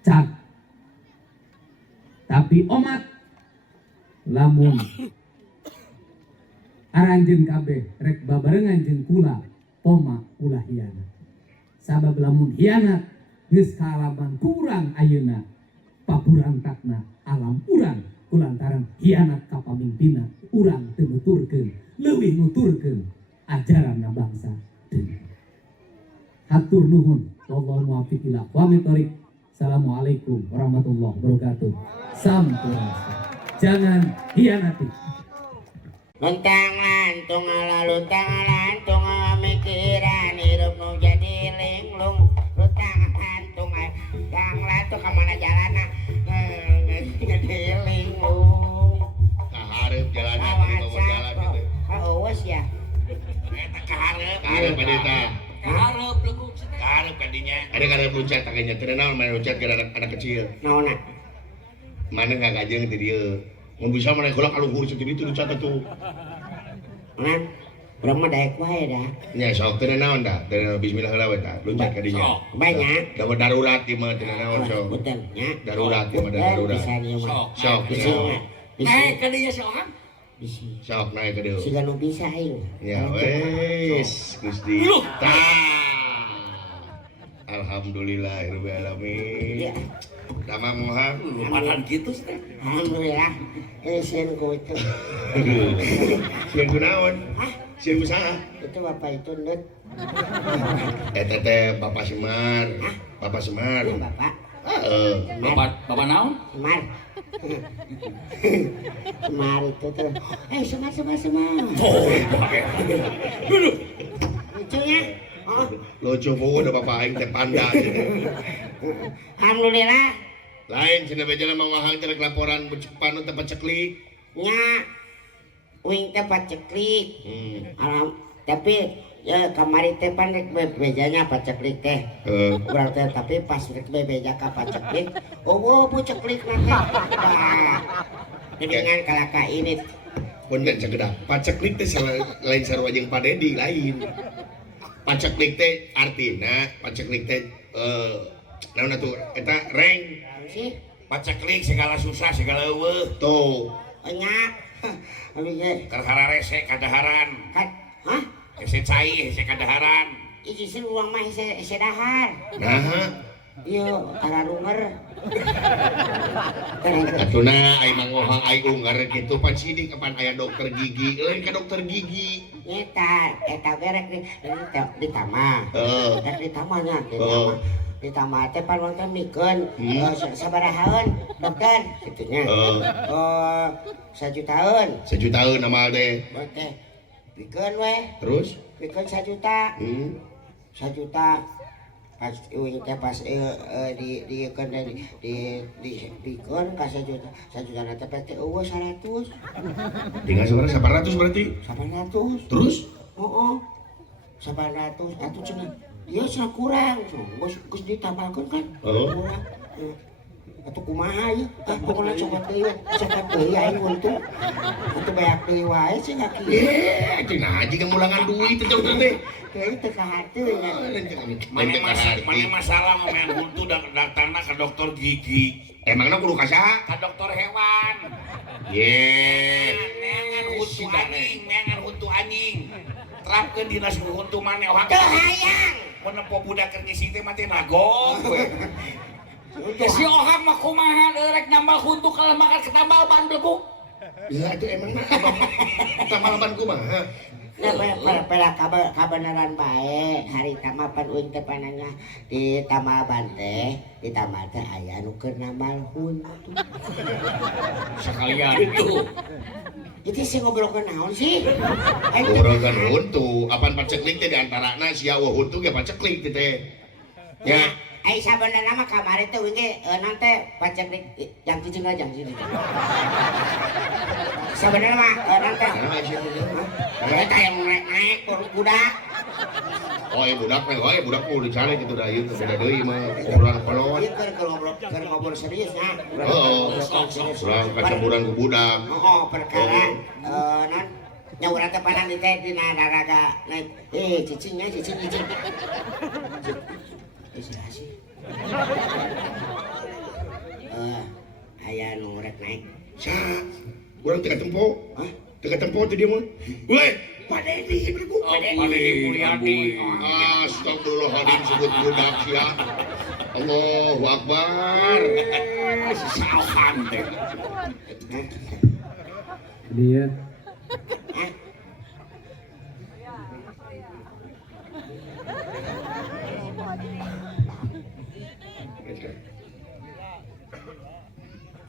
cak tapi omat lamun aranjeun kabeh rek babarengan jeung kula poma ulah hianat sabab lamun hianat geus kaalaman kurang ayeuna papurantakna alam urang kulantaran hianat ka pamimpinna urang teu nuturkeun leuwih nuturkeun ajaran bangsa deui. Hatur nuhun, wallahu muwaffiq ila aqwamit thoriq. Assalamualaikum warahmatullahi wabarakatuh. Sampurasun. Jangan hianati. Luntang lantung mikiran hidup nu jadi linglung. Luntang lantung kemana jalanna jadi linglung. Kaharep jalanna bawa jalan gitu. Awas ya. Eta kaharep padita. Kaharep leguk cenah. Kaharep kadinya. Ada kaharep lucet takanya teu naon main lucet ke anak kecil. Naonna? Mana enggak kajeng teh dieu. Mun bisa mana golak kaluhur seperti itu lucet atuh. Nan, urang mah daek wae dah. Nya sok teu naon dah. Teu bismillah heula we tah. Lucet kadinya. Banyak. Da darurat ieu mah teu naon sok. Betul nya. Darurat ieu mah darurat. Bisa ieu mah. Sok. Naik ka dieu sokan? Bisa. Sok naik ke dieu. Siga nu bisa aing. Ya wes Gusti. Alhamdulillahirabbil alamin. Ya. Damang moha Makan gitu teh. Alhamdulillah. Sieun ku itu. Sieun kunaon? Hah? Sieun usaha. Itu bapak itu nut. Eta teh Bapak Semar. Bapak Semar. Iya bapak. Heeh. Bapak naon? Semar. Semar itu tuh. Semar. Lucunya. Oh. Lucu pun udah Bapak aing teh panda. Alhamdulillah. Lain cenah beja mah wahang teh laporan panu teh paceklik. Nya. Uing teh paceklik. Tapi Ya kamari teh pan rek bejanya paceklik teh. Urang teh tapi pas rek beja ka paceklik, oh bu ceklik nanti. Dengan kalaka ini. Punten sageda. Paceklik teh lain sarua jeung Padedi lain. Paceklik teh artina paceklik teh naon atuh eta reng. Sih, Paceklik segala susah segala eueuh. Tuh. nya. Abi ge. Karhara rese kadaharan. Hah? Hese cai hese kadaharan. Iki sih uang mah ese dahar. Nah, Yo, ararunger. atuna ai mangohang ai unggar kitu pan sidik kapan aya dokter gigi, lain ka dokter gigi. Eta gerek di tamah. Rek di tamahnya, di tamah teh pan urang teh mikeun sabarahaeun dokter kitunya. 1 jutaan. 1 jutaan amal teh. Oke. Pikeun we, Terus? pikeun 1 juta. 1 juta. Pas uing teh pas di pikeun ka 1 juta. 1 juta na teh teh eueuh 100. Tinggal sebenarnya 800 berarti. 800. Terus? Heeh. 800 atuh cenah. Ieu cenah kurang. Geus ditambahkeun kan. Kurang. Atuh kumaha ieu? Pokona cokot deui we. Cokot deui aing untung. Atuh bayak deui wae sih ngaki. Cenah aja yang mulangan duit itu teh. Deui teu kahateuy nya. Mana masalah ngomong buntu datangna ke dokter gigi. Emangna kudu kasa? Ke dokter hewan. Neangan huntu anjing, neangan huntu anjing. Terapkeun dinas huntu maneh ohang. Teu hayang. Menempo budak keur ngisi teh mah teh nagok we. Si ohang mah kumaha rek nambah huntu kalau makan ketambal ban blebu. Ya itu emangna tambal-ban kumaha? Nah, pela kabenaran bae hari tama pan uing teh pananya di Tama Bante di Tama teh aya nu keur nambal huntu. Sekalian itu. Itu sih ngobrolkeun naon sih? Ngobrolkan huntu, apaan paceklik teh diantarana sia huntu ge paceklik teh. Ya. Ai sabenerna mah kamari teh uing ge nanti paceklik yang cicing aja sini. Sabenerna mah nanti. Eta yang naik budak. Oh, budak mah, budak mau dicari gitu dah ieu beda deui mah obrolan kolot. Ieu keur ngobrol serius nya. Urang kacampuran ku budak. Perkara non nya urang teh padang di teh dina daraga naik cicing. Aya nu rek naik. Sa, urang teu katempo. Teu katempo teh dia mah. Weh, Pak Dedi bener ku. Pak Dedi Mulyadi. Astagfirullahaladzim sebut budak sia. Allahu Akbar. Saohan teh. Dia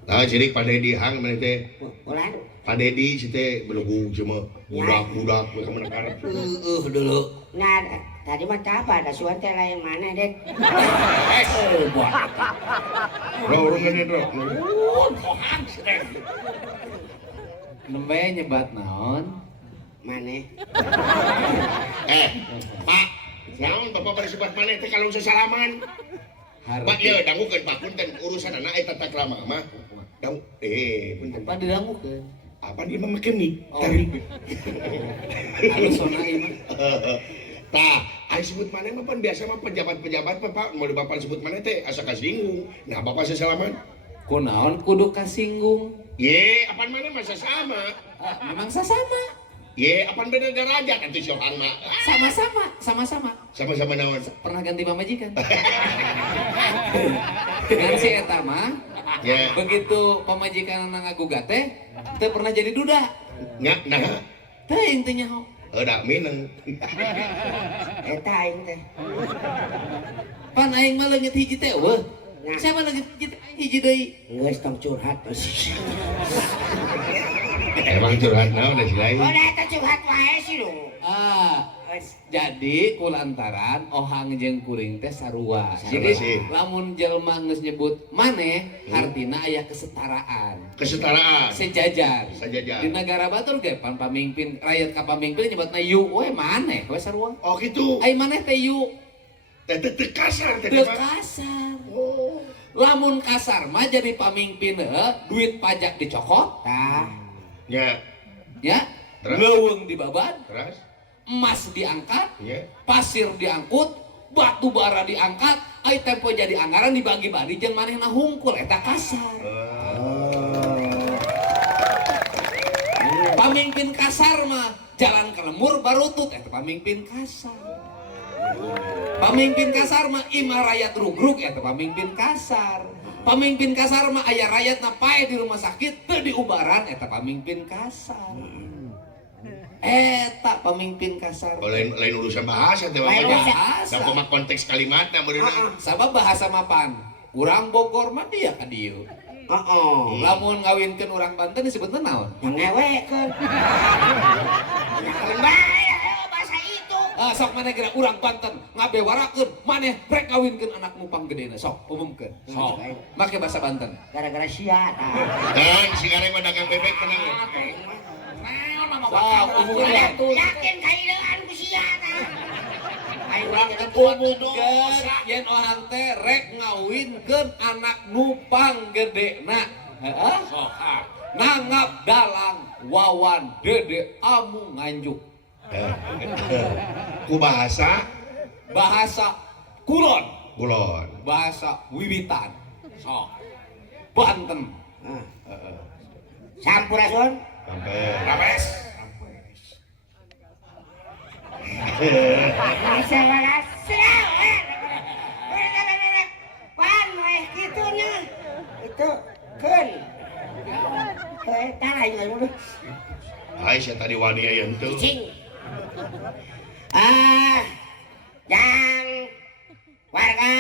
Nah, jadi Pak Dedi hang mana teh? Ulan. Pak Dedi si teh belegu cuma budak ka mana karep. Dulu. Nah, tadi mah apa? Ada suan teh lain mana, Den? Buat. Bro, urang gede, Bro. Ohang teh. Nembe nyebat naon? Mana? Pak, naon Bapak bari sebat maneh teh kalau sesalaman? Pak, ieu dangukeun Pak punten urusan anak eta tak lama mah. Dang punten. Apa didangukeun? Apa dia mah make mik? Halus sona ieu. Tah, ai sebut maneh mah pan biasa mah pejabat-pejabat Pak mau di Bapak sebut maneh teh asa kasinggung. Nah, Bapak sesalaman. Kunaon kudu kasinggung? Ye, apaan maneh mah sama. Memang sasama. Ye, apaan beda derajat atuh sohang mah. Sama-sama. Sama-sama naon? Pernah ganti pamajikan. Dan si eta mah Ya. begitu pamajikan ngagugat teh pernah jadi duda. Nah. Teh intinya ho. Da mineng. Eta aing teh. Pan aing mah leungit hiji teh eueuh. Siapa leungit hiji deui? Geus tong curhat. Emang curhat naon da si lain? Udah eta curhat wae sih lu. Jadi kulantaran ohang jeung kuring teh sarua. Sarua sih. Jadi lamun jelema geus nyebut maneh artina aya kesetaraan. Kesetaraan. Sejajar. Sejajar. Di negara batur ge pan pamimpin rakyat ka pamimpin nyebutna yu we maneh we sarua. Oh gitu. Ai maneh teh yu. Teh kasar teh. Teu kasar. Oh. Lamun kasar mah jadi pamimpin duit pajak dicokot. Tah. Ya. Ya. Terus? Leuweung dibaban. Terus? Emas diangkat, Ya. pasir diangkut, batu bara diangkat, ai tempo jadi anggaran dibagi-bagi jeung manehna hungkul eta kasar. Pamimpin kasar mah jalan ke lembur barutut eta pamimpin kasar. Pamimpin kasar mah imah rakyat rugrug eta pamimpin kasar. Pamimpin kasar mah aya rakyatna pae di rumah sakit teu diubaran eta pamimpin kasar. Eta pemimpin kasar. Oh, lain urusan bahasa teh Lain Bapak. bahasa. Da kumaha konteks kalimatna beuneu. Sabab bahasa mapan. Urang Bogor mah dia ka dieu. Lamun ngawinkeun urang Banten disebutna naon? Yang ngewekeun. Yang bae bahasa itu. Sok maneh geura urang Banten ngabewarakeun maneh rek ngawinkeun anak mupang gedena. Sok umumkeun. Sok. Make bahasa Banten. Gara-gara sia. Dan si gareng mah dagang bebek tenang. Yakin kailean ku sia tah. Umumkeun yen orang teh rek ngawinkeun anak nupang gedena. Heeh. Nangap dalang wawan dede amu nganjuk. Ku bahasa kulon, bahasa wiwitan. Sok. Banten. Sampurasun. sampai Rapes. Pan weh kitunya. Itu keun. Tanah ieu udah. ai sia tadi wani aya henteu. Cing. Yang warga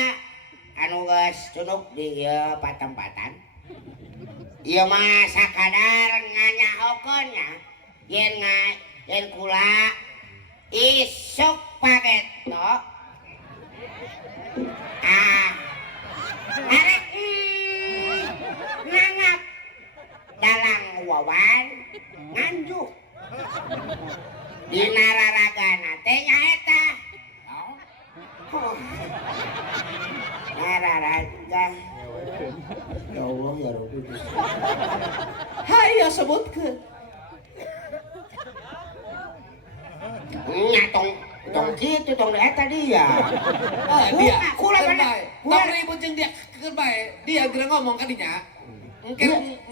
anu geus cunuk di ieu patempatan. Ieu mah sakadar nganyahokeun nya. Yen kula isuk pageto. Arek nangap dalang wawan nganjuk. Dina raragana teh nyaeta. Raraga. Ya Allah ya Rabbi. Hayo sebutkeun. Tong kitu tong eta dia. Dia Kula bae. kula Tong ribut jeung dia keur bae. Dia geura ngomong ka dinya. Engke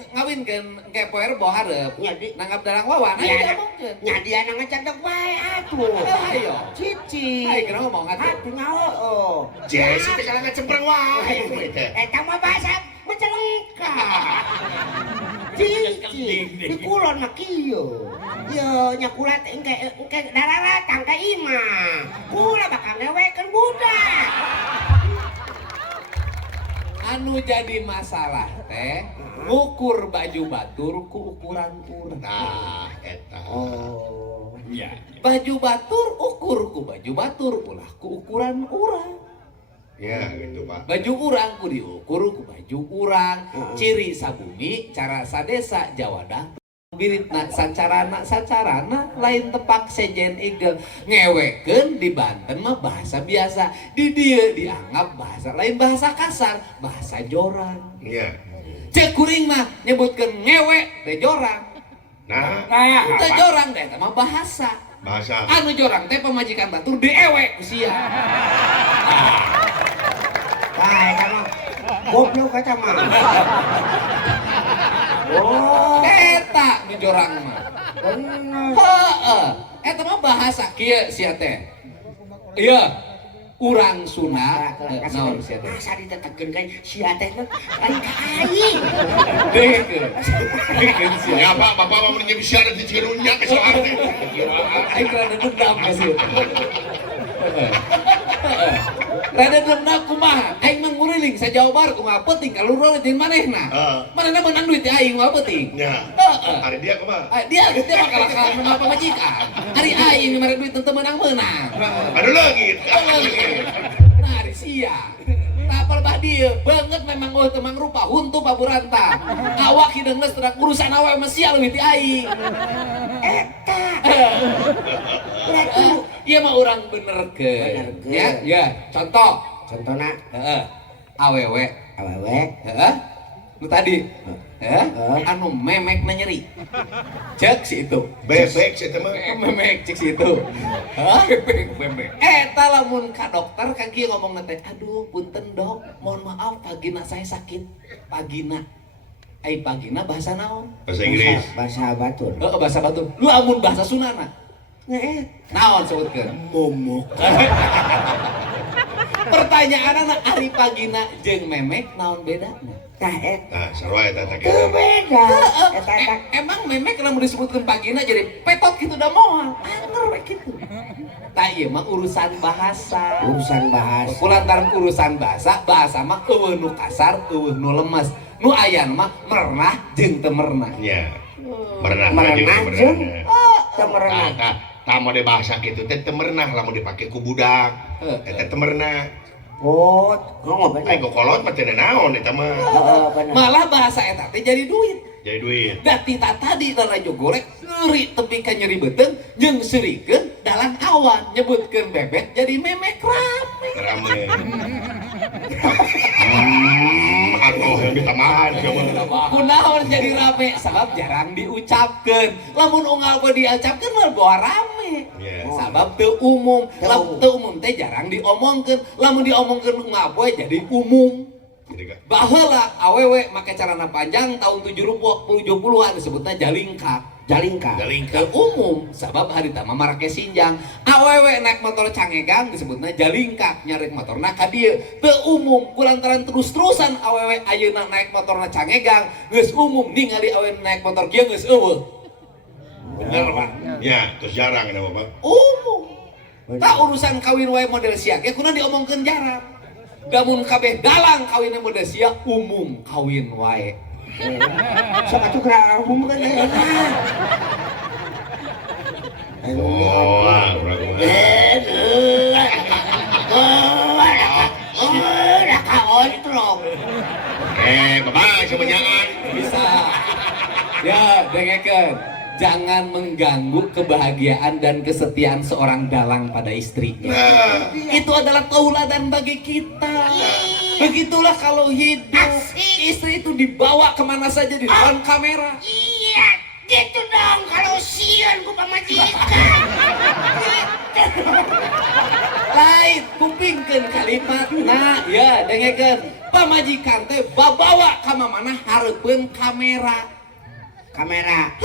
ngawinkeun engke poe rebo hareup. Nya di Nangap dalang wawan aya nya ngomongkeun. nya dia na ngecadek bae atuh. Ayo. Cici. Ayo geura ngomong atuh. Atuh nyaho. Jesse teh kana ngacempreng wae teh. Eta mah bahasa mencelengka. Cici. Di kulon mah kieu. Yo nya kula teh engke dararatang ka imah. Kula bakal ngewekeun budak. Anu jadi masalah teh ngukur baju batur ku ukuran urang. Nah, eta. Oh. Ya. Baju batur ukur ku baju batur ulah ku ukuran urang. Ya, gitu, Pak. Baju urang ku diukur ku baju urang. Ciri sabumi cara sadesa Jawadah. Biritna sacarana lain tepak sejen igel ngewekeun di Banten mah bahasa biasa, di dieu dianggap bahasa lain, bahasa kasar, bahasa jorang. Iya. Cek kuring mah nyebutkeun ngewe teh jorang. Nah, Teh jorang teh mah bahasa. bahasa. Anu jorang teh pamajikan batur diewe ku sia. Tah eta mah goblok eta mah. Oh, Eta nu jorang mah. bener. Heeh. Eta mah bahasa kieu sia teh. Ieu urang Sunda naon sia teh. Masa ditetekeun kan sia teh lain ka aing. Dekeun sia. Ya, Pak, Bapak mau menjadi syarat di Cirunya ke soal teh. Aing rada dendam ka sieu. Rada dendam kumaha? Aing mah nguriling sa Jawa Barat kumaha penting kaluruna jeung manehna. Manehna meunang duit ti aing kumaha penting? Ya. Hari dia kumaha? Dia mah kalah menang pamajikan. Hari aing mere duit teu menang-menang. Aduh lagi. Nah, hari sia. Tapal bah dieu banget memang temang rupa huntu paburanta. Awak hideung geus teu urusan awewe mah sia leuwih ti aing. Eta. Berarti Ieu mah urang benerkeun. Ya, contoh. contohna Awewe. Heeh. Nu tadi. Anu memek na nyeri. Cek si itu. Bebek sih teman. Memek cek si itu. Memek. Eta lamun ka dokter ka kieu ngomong teh, aduh punten dok, mohon maaf pagina saya sakit. Pagina. Ai pagina bahasa naon? Bahasa Inggris. bahasa batur. Bahasa Batur. Lu amun bahasa Sunana. Naon sebutkeun? Momok. Pertanyaan anak ari pagina jeung memek naon bedana? Tah Nah, sarua eta teh. teu beda. Eta Emang memek lamun disebutkeun pagina jadi petot gitu da moal. Anger we kitu. Tah ieu mah urusan bahasa. urusan bahasa. Kulantaran urusan bahasa mah eueuh nu kasar, eueuh nu lemes. Nu aya mah merenah jeung teu merenah. Nya. Merenah Merenah jeung teu merenah. Tah mode bahasa kitu teh teu merenah lamun dipake ku budak. Eta teu merenah. Oh, ngomong Ai gokolot mah teu naon eta mah. bener. Malah bahasa eta teh jadi duit. Jadi duit. Da tita tadi lalajo golek ngeri tepi ka nyeri beuteung jeung seurikeun dalang awan nyebutkeun bebek jadi memek rame. Rame. Atuh yang ditamahan coba. Kunaon jadi rame sabab jarang diucapkeun. Lamun unggal we diucapkeun mah boa rame. Iya. Sabab teu umum. Lamun teu umum teh jarang diomongkeun. Lamun diomongkeun unggal we jadi umum. Baheula awewe make celana panjang tahun 70-an disebutna jalingkak. Jalingka. Teu umum sabab harita mah marake sinjang. Awewe naik motor cangegang disebutna jalingkak, nyarek motorna ka dieu. Teu umum kulantaran terus-terusan awewe ayeuna naik motorna cangegang geus umum ningali awewe naik motor kieu geus eueuh. Bener Pak? Ya, terus jarang eta Bapak. Umum. Tak urusan kawin wae model sia ge kunaon diomongkeun jarang. Gamun kabeh dalang kawinna model sia umum kawin wae. Sok atuh kena umum kan. Bapak sebenyangan. Bisa. Ya, dengekeun. Jangan mengganggu kebahagiaan dan kesetiaan seorang dalang pada istrinya. Itu adalah tauladan bagi kita. Begitulah kalau hidup. Istri itu dibawa kemana saja di depan kamera. Iya, gitu dong kalau sian ku pamajikan. Lain, kupingkeun kalimat. Nah, ya dengekeun. Pamajikan teh bawa ka mana hareupeun kamera. Kamera.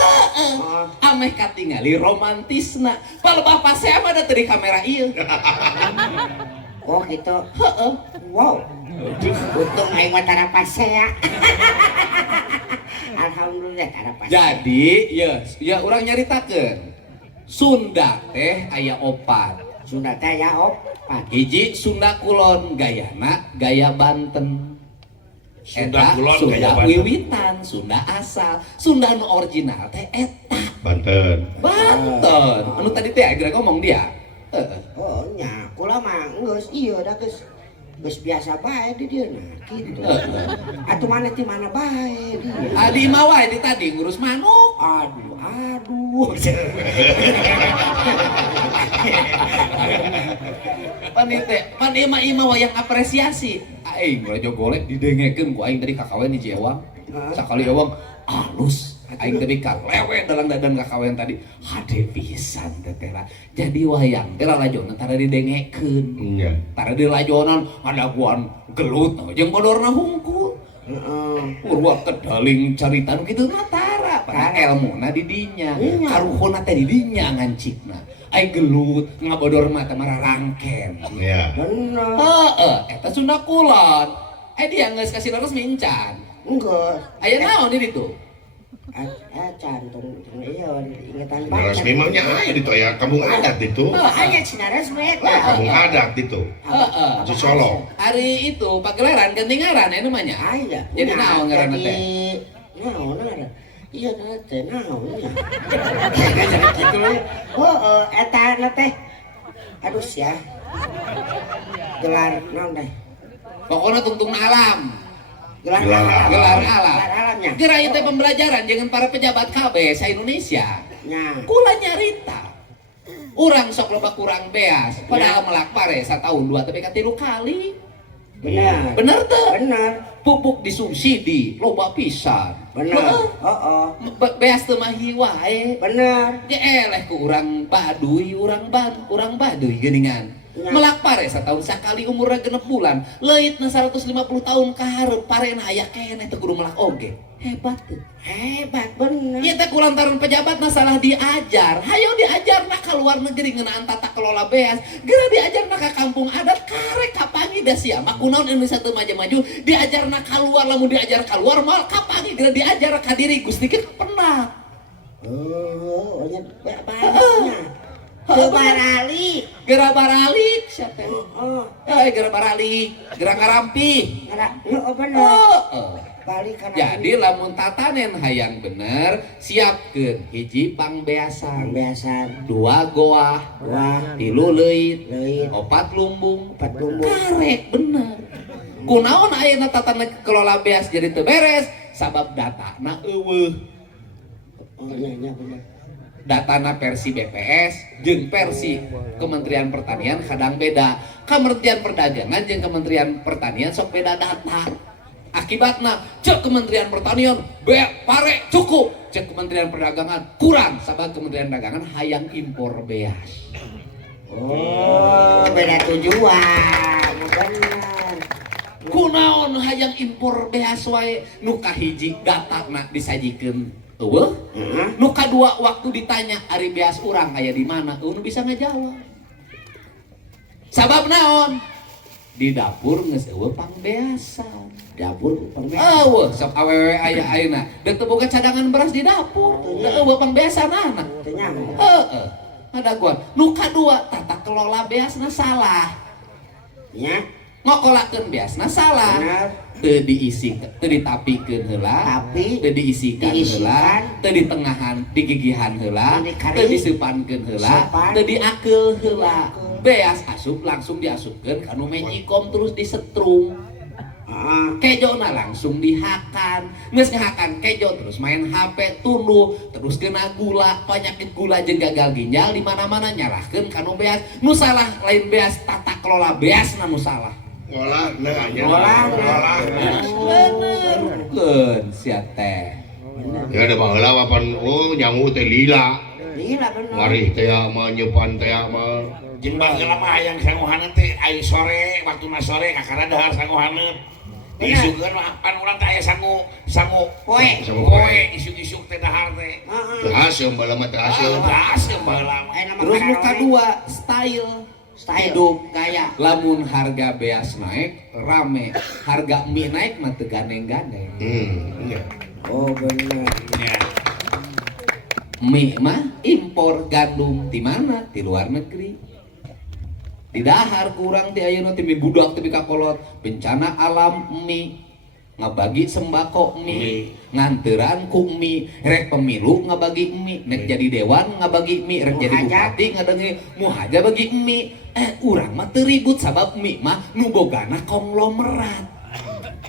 Ameh katingali romantisna. Palebah pasea mah da teu di kamera ieu. Oh gitu. Wow. Untung aing mah tara pasea. Alhamdulillah tara pasea. Jadi, ya urang nyaritakeun. Sunda teh aya opat. Sunda teh ya opat. Hiji Sunda Kulon gayana gaya Banten. Sunda Eta Kulon Sunda gaya Banten. wiwitan, Sunda asal. Sunda nu original teh eta Banten. Banten. Anu tadi teh ageura ngomong dia. Oh nya, kula mah geus ieu da geus biasa bae di dieu nah kitu. Atuh mana ti mana bae dia. Adi mah wae di tadi ngurus manuk. Aduh. Pan ima wayang apresiasi. Aing rajo golek didengekeun ku aing tadi kakawen di Jewang. Sakali ewang alus. Aing tadi kalewe dalam dadan kakawen tadi. Hade pisan teh teh. Jadi wayang teh lalajonna tara didengekeun. Iya. Tara dilajonan ngadaguan gelut jeung bodorna hungkul. Urwa kedaling carita nu kitu mah tara. Padahal elmuna di dinya. Karuhuna teh di dinya ngancikna. Ai gelut ngabodor mah teh mararangken. Iya. Bener. Heeh, eta Sunda Kulon. Dia geus kasih resmi encan. Enggak. Aya naon di ditu? Cantung iya ingetan Resmi mah nya aya ditu aya kampung adat itu. Aya cina resmi eta. Kampung adat itu. Heeh. Di Solo. Hari itu pagelaran ganti ngaran aya namanya. Aya. Jadi naon ngaranna teh? Naon ngaran? Iya teh naon ya. Gitu we. Eta teh. Aduh sia. Gelar naon teh? Pokoknya tungtung alam. Gelar Gelar alam. Gelar alam. Gelar alamnya. Gerai teh pembelajaran jangan para pejabat KB sa Indonesia. Nya. Kula nyarita. Urang sok loba kurang beas. Padahal melak pare satahun 2 tapi ka 3 kali. Benar. Bener teu? Benar. Pupuk disubsidi loba pisan. Benar. Heeh. Beas teu mah wae. Benar. Ya eleh ku urang Baduy, urang Baduy geuningan. Ya. Melak pare satahun sakali umurna 6 bulan. Leutna 150 tahun ka hareup parena aya keneh teu kudu melak oge. Hebat teu? Hebat bener. Ieu teh kulantaran pejabatna salah diajar. Hayo diajarna ka luar negeri ngeunaan tata kelola beas. Geura diajarna ka kampung adat karek kapangi da sia mah kunaon Indonesia teu maju-maju. Diajarna ka luar lamun diajar ka luar mal kapangi geura diajar ka diri Gusti ge pernah. Oh, nya banyak. Baralik. Geura baralik sia teh. Oh, Geura baralik, geura ngarampi. bener. Oh. Balik kana. Jadi lamun tatanen hayang bener, siapkeun hiji pangbeasan, Pembiasan. 2 goah, Wah, 3 leuit, leuit. 4 lumbung, 4 lumbung. karek bener. Kunaon ayeuna tatanan kelola beas jadi teu beres? Sabab datana eueuh. Oh, nya bener. Datana versi BPS jeung versi Kementerian Pertanian kadang beda. Kementerian Perdagangan jeung Kementerian Pertanian sok beda data. Akibatna cek Kementerian Pertanian pare cukup, cek Kementerian Perdagangan kurang, sabab Kementerian Perdagangan hayang impor beas. Oh, beda tujuan. Bener. Kunaon hayang impor beas wae? Nu kahiji datana disajikeun eueuh. Nu kadua waktu ditanya ari beas urang aya di mana, nu bisa ngajawab. Sabab naon? Di dapur geus eueuh pangbeasan. Dapur pembiasan. Eueuh sok awewe aya ayeuna. Deuk teu boga cadangan beras di dapur. Da eueuh pangbeasanana. Teu nya. Heeh. Ngadaguan. Nu kadua tata kelola beasna salah. Nya. Ngokolakeun beasna salah. Benar. Teu diisi, teu ditapikeun heula. Tapi Teu diisikan heula, teu ditengahan, digigihan heula, teu diseupankeun heula, Supan. teu diakeul heula. Beas asup langsung diasupkeun ka nu magicom terus disetrum. Kejona langsung dihakan, geus ngahakan kejo terus main HP tunduh, terus kena gula, penyakit gula jeung gagal ginjal di mana-mana nyalahkeun ka nu beas. Nu salah lain beas, tata kelola beasna nu salah. Ngolah nya. Benerkeun sia teh. Ya ada baheula papan nyangu teh lila. Lila bener. Ngarih teh mah nyeupan teh mah. Jeung baheula mah hayang sanguhaneut teh aya sore, waktuna sore kakara dahar sanguhaneut. Isukeun mah pan urang teh aya sangu poe. Isuk-isuk teh dahar teh. Teu haseum baheula mah teu haseum. Asem baheula mah. Terus nu kadua style hidup gaya. Lamun harga beas naik rame, harga mie naik mah teu gandeng-gandeng. Iya. Oh bener. Ya. Mie mah impor gandum di mana? Di luar negeri. Di dahar kurang ti ayeuna ti mie budak teh kakolot. Bencana alam mie, ngabagi sembako mie, nganteran ku mie, rek pemilu ngabagi mie, nek jadi dewan ngabagi mie, rek jadi bupati ngadengi muhaja bagi mie. Urang mah teu ribut sabab mie mah nu bogana konglomerat.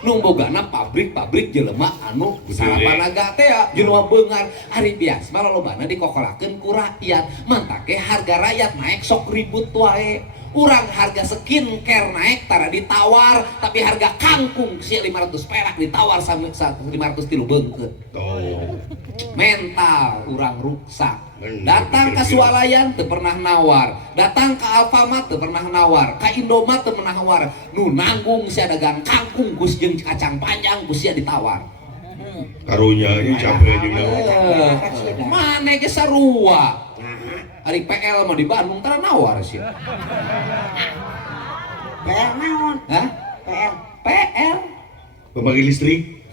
Nu bogana pabrik-pabrik jelema anu sarapanaga teh jelema beungar. Ari bias mah lolobana dikokolakeun ku rakyat. Mantake harga rakyat naik sok ribut wae. Urang harga skincare naik tara ditawar, tapi harga kangkung sia 500 perak ditawar sampai 530 beungkeut. Mental urang rusak. Datang ke Swalayan teu pernah nawar, datang ke Alfamart teu pernah nawar, ka Indomart teu pernah nawar. Nu nanggung sia dagang kangkung gus jeung kacang panjang gus sia ditawar. Karunya ieu capek jeung Mane ge sarua. Ari PL mah di Bandung tara nawar sih. PL naon? Hah? PL. Pembagi listrik.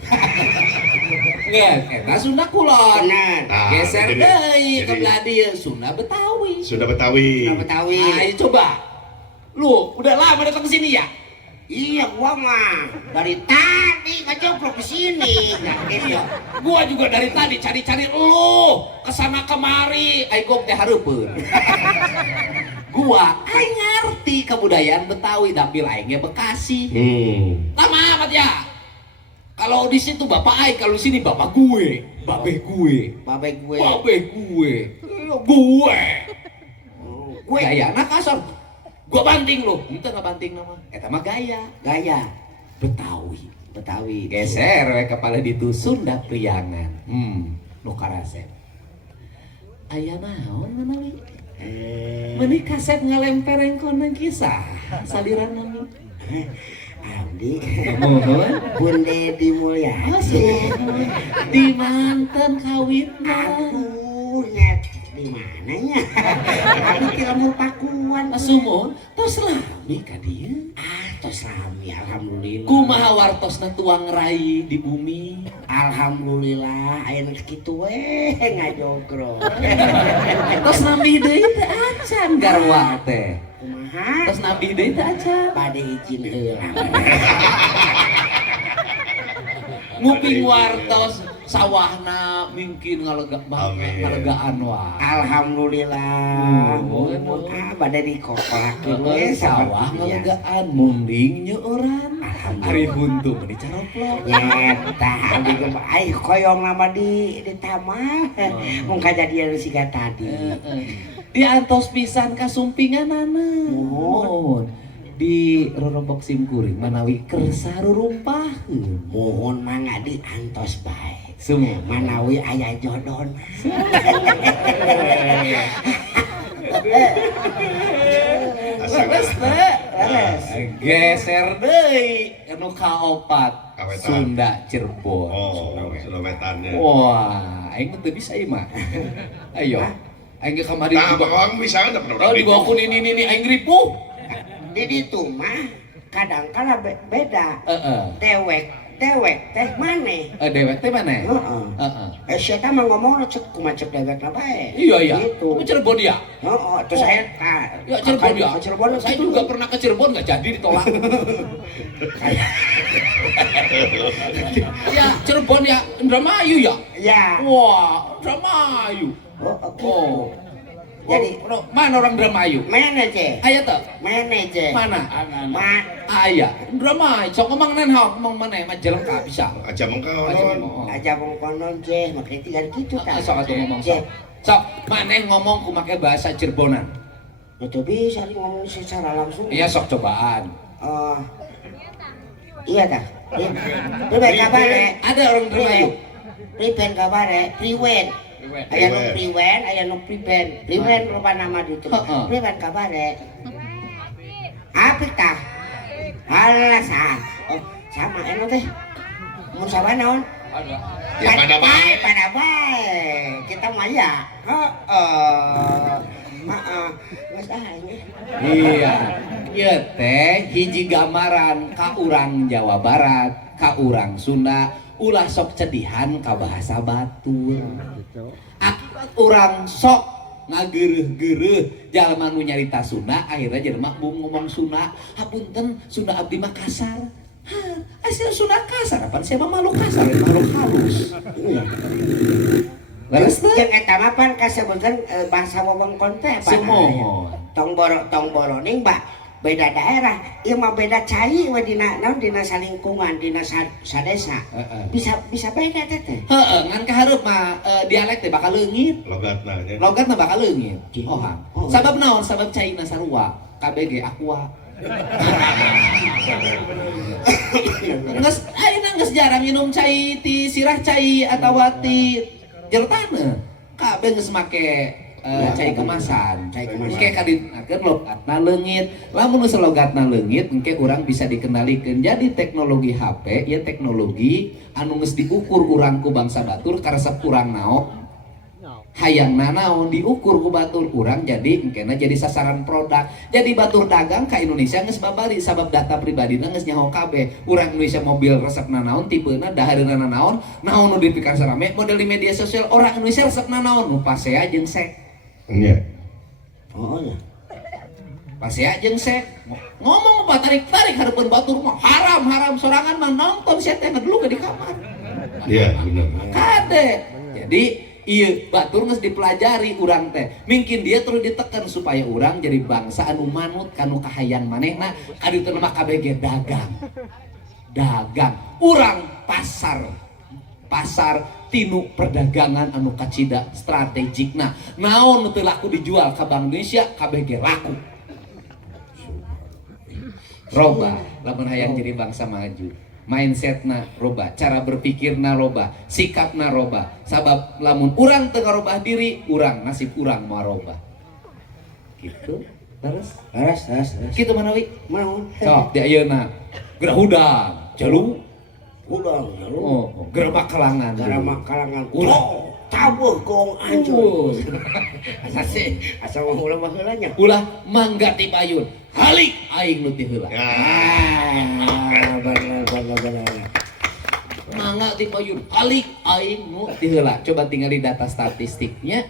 Nggak, eta Sunda Kulon. Bener. Geser jadi- deui ke jadi- belah dieu Sunda Betawi. Sudah Betawi. Nah, Betawi. Ayo coba. Lu udah lama datang ke sini ya? Iya, gua mah dari tadi ngejoplok ke sini. Iya, gua juga dari tadi cari-cari lu kesana kemari. Aing teh hareupeun. Gua aing ngerti kebudayaan Betawi, dapil aingnya Bekasi. Tama amat ya. Kalau di situ bapak aing, kalau di sini bapak gue, babe gue. Gue gaya anak kasar. Gua banting lu, itu nggak banting nama. Eta mah gaya Betawi. Geser we kepala ditusun da priangan. Nu karasep. Aya naon menawi? Meuni kasep ngalemperengkeun kisah saliran nami. Abdi, Mohon. Bun Dedi Mulyadi. Di manten kawinna. Aduh, nyet di mananya? Abdi ti lemur pakuan. Asumun tos lami ka dieu. Tos lami, alhamdulillah. Kumaha wartosna tuang rai di bumi. Alhamdulillah, aya nu kitu we ngajogro. Tos nabi deui teh acan garwa teh. Kumaha? Tos nabi deui teh acan. Bade izin heula. Nguping wartos sawahna mungkin ngalegaan wae. Alhamdulillah. Bade dikokolakeun we Sawah ngalegaan munding nyeueuran. Ari buntu meni caroplok. Nyeta abdi ge ai koyong nama di taman. Mun kajadian siga tadi. Diantos pisan kasumpinganana. Mohon. Di rorobok simkuring manawi kersa rurumpaheun. Mohon mangga diantos bae. Semua Manawi aya jodon. Leres teh. Geser deui anu kaopat. Kawetan. Sunda Cirebon. Sudah wetannya. Wah, aing teu bisa ieu mah. Ayo. Aing ge kamari Nah, bawang bisa ada pernah. Oh, dibawa ku ini aing ripuh. Di ditu mah kadang-kala beda. Dewek teh maneh. Dewek teh mana? Heeh. Siapa mah ngomong cek kumacek dewek lah bae. Iya. Gitu. Ke Cirebon dia. Heeh, terus saya Ya Cirebon dia. Cirebon Saya juga pernah ke Cirebon nggak jadi ditolak. Ya Cirebon ya Indramayu ya. Ya. Wah Indramayu. Oh. Jadi mana orang Indramayu? mana je? Aya teh? Mana je? Mana? Ma Aya. Indramayu. Sok ngomong nen hong ngomong mana mah jelengka bisa. Aja mengkau. aja mongkonon je, makanya tinggal gitu tah. Sok atuh ngomong Je. sok. Sok maneh ngomong ku make bahasa Cirebonan. Itu bisa ngomong secara langsung. Iya sok cobaan. Iya dah. Priwen kabare. Ada orang Indramayu. Priwen kabare. Priwen. Aya nu priwen, aya nu priben. Priwen rupa nama ditu. Priwen kabare. Apa tah? Alah sama eno teh. Mun saha naon? Ya pada bae. Pada bae. Kita mah ya. Geus aing. Iya. Ieu teh hiji gambaran ka urang Jawa Barat, ka urang Sunda, ulah sok cedihan ka bahasa batur. Akibat urang sok ngageureuh-geureuh jalma nu nyarita Sunda, akhirnya jelema ngomong Sunda. Hapunten Sunda abdi mah kasar. Asal Sunda kasar, apaan siapa makhluk kasar, makhluk halus. Leres teh? Jeung eta mah pan kasebutan bahasa wewengkon teh Semohon. Tongboro ning beda daerah, ieu mah beda cai we dina naon dina salingkungan, dina sadesa. Bisa beda teh. Heeh, ngan kahareup mah dialek teh bakal leungit. Logatna bakal leungit. Ohang. Sabab naon? Sabab caina sarua, KBG aqua. Geus jarang minum cai ti sirah cai atawa ti jertana. Kabeh geus make cai kemasan. Engke kadinakeun logatna leungit. Lamun geus logatna leungit, engke urang bisa dikenalikeun. Jadi teknologi HP ya teknologi anu geus diukur urang ku bangsa batur karesep urang naon. Hayangna naon diukur ku batur urang jadi engkena jadi sasaran produk. Jadi batur dagang ka Indonesia geus babari sabab data pribadina geus nyaho kabeh. Urang Indonesia mobil resepna naon, tipena, dahareunna naon, naon nu dipikir sarame, model di media sosial orang Indonesia resepna naon, nu pasea jeung sek. Iya. Oh ya. pas ya jeung sek ngomong apa tarik hareupeun batur mah haram sorangan mah nonton sia teh dulu di kamar. Iya benar. Kade. Jadi iya batur geus dipelajari urang teh. Mungkin dia terus ditekan supaya urang jadi bangsa anu manut kanu kahayang manehna kaditu mah KBG dagang. Urang pasar tinu perdagangan anu kacida strategikna. Naon teu laku dijual ka Bank Indonesia KBG laku. Roba lamun hayang jadi bangsa maju. Mindsetna roba, cara berpikirna roba, sikapna roba. Sabab lamun urang teu ngarobah diri, urang nasib urang mau roba. Gitu. Terus kitu manawi? Mau. Sok di ayeuna. Gerah hudang, jalu. Udang, Oh, gerah makalangan. kalangan. Ulah. Tabuh gong ancur. Asa mah ulah mah heula nya. Ulah mangga ti payun. Halik aing nu ti heula. Bener. Mangga ti payun. Halik aing nu ti heula. Coba tinggali data statistiknya.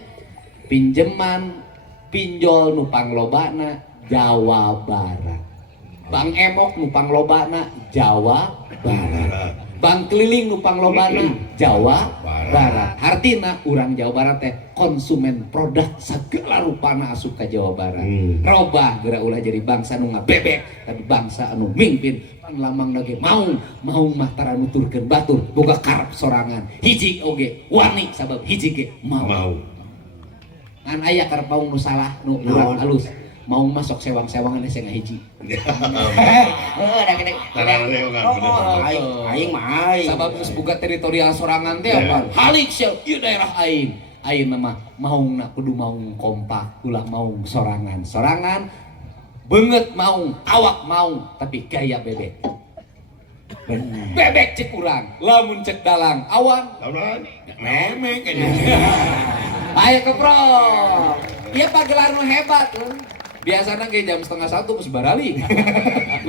Pinjaman pinjol nu panglobana Jawa Barat. Bank Emok nu panglobana Jawa Barat. Bank keliling nu panglobana Jawa Barat. Artina urang Jawa Barat teh konsumen produk segala rupana asup ka Jawa Barat. Robah geura ulah jadi bangsa nu ngabebek tapi bangsa anu mimpin lamang lagi mau mah tara nuturkeun batur boga karep sorangan hiji oge wani sabab hiji ge mau. Ngan aya karep paung nu salah nu urang halus mau masuk sewang-sewangan saya ngahiji. Aing mah aing. Sabab geus boga teritorial sorangan teh apa? Halik sia ieu daerah aing. Aing mah maungna kudu maung kompak, ulah maung sorangan. Sorangan beungeut maung, awak maung, tapi gaya bebek. Bebek cek urang, lamun cek dalang awan. Memek aja. Ayo keprok. Ieu pagelar nu hebat. Biasanya kayak jam 12:30 geus barali.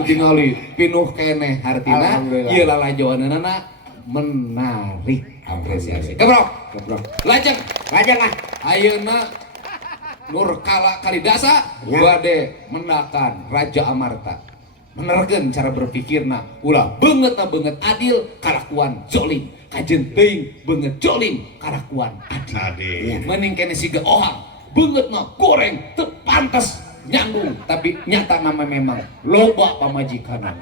Tingali pinuh keneh hartina ieu lalajoanana menarik apresiasi. Keprok. Lajeng ah. ayeuna Nurkala Kalidasa bade mendakan Raja Amarta. Menerkeun cara berpikirna ulah beungeut adil kalakuan zolim. Kajeun teuing beungeut zolim kalakuan adil. Mending keneh siga ohang beungeutna goreng teu pantes nyambung tapi nyata nama memang loba pamajikanna.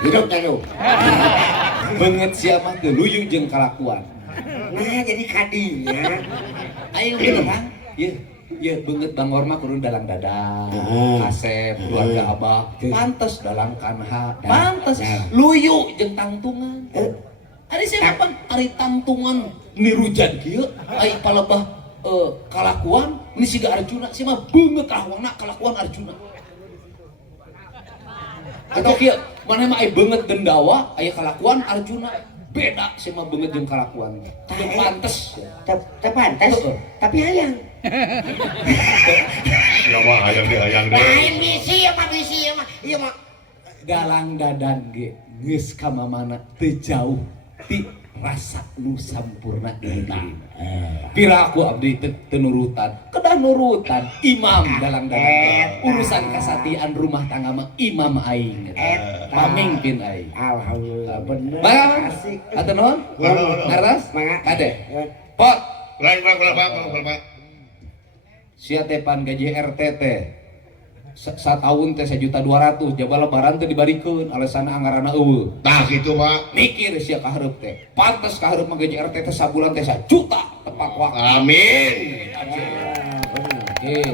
Hidup teh Beungeut siapa teu luyung jeung kalakuan. Nah jadi kadinya. Ayo beneran. Ieu beungeut Bang Orma kudu dalang dadang. Asep keluarga Abah pantes dalang kanha. Pantes luyu jeung tangtungan. Ari siapa ari tangtungan nirujan kieu ai palebah kalakuan ini siga Arjuna sih mah beungeut ahwana kalakuan Arjuna. Atau kieu maneh mah ai beungeut Dendawa aya kalakuan Arjuna beda sih mah beungeut jeung kalakuan. Teu pantes. Teu pantes. Tapi hayang. Nama hayang deh. Lain bisi mah. Ieu mah Dalang dadan ge geus ka mamana teu jauh ti rasa nu sampurna dina. Pira aku abdi teu nurutan, kedah nurutan imam dalang dadan. Urusan kasatian rumah tangga mah imam aing. Pamimpin aing. alhamdulillah bener. Asik. Atuh nuhun. Ngartos? Kade. Pot. Lain Pak. Sia tepan gaji RTT. Satahun teh 1.200.000 jaba lebaran teh dibarikeun alasanna anggaranna eueuh. Tah kitu Pak. Mikir sia ka hareup teh. Pantes ka hareup mah gaji RT teh sabulan teh 1 juta tepat waktu. Amin.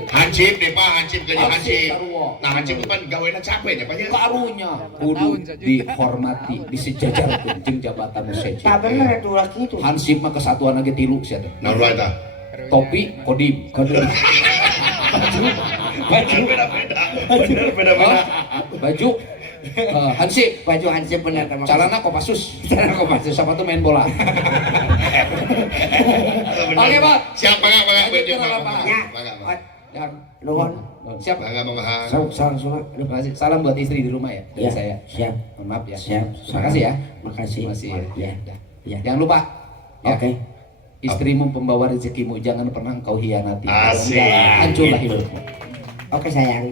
Hansip deh Pak, hansip gaji hansip. Nah hansip itu kan gawena capek ya Pak ya. karunya kudu dihormati, disejajarkeun jeung jabatan sejen. Tak bener itu laki itu. Hansip mah kesatuan ge 3 sia teh. Nah ulah eta. Topi kodim. Beda-beda. Baju Hansip. Baju hansip bener sama. Celana Kopassus. Sepatu main bola. Oke, Pak. Siap Pak. Yang Nuhun. siap. Bangga. Salam. Terima kasih. Salam buat istri di rumah ya dari Ya, saya. siap. Mohon maaf ya. Siap. Makasih ya. Makasih. Terima kasih. Ya. Ya. Jangan lupa. Ya. Oke. Istrimu pembawa rezekimu, jangan pernah kau hianati. Asik. Hancurlah hidupmu. Oke sayang.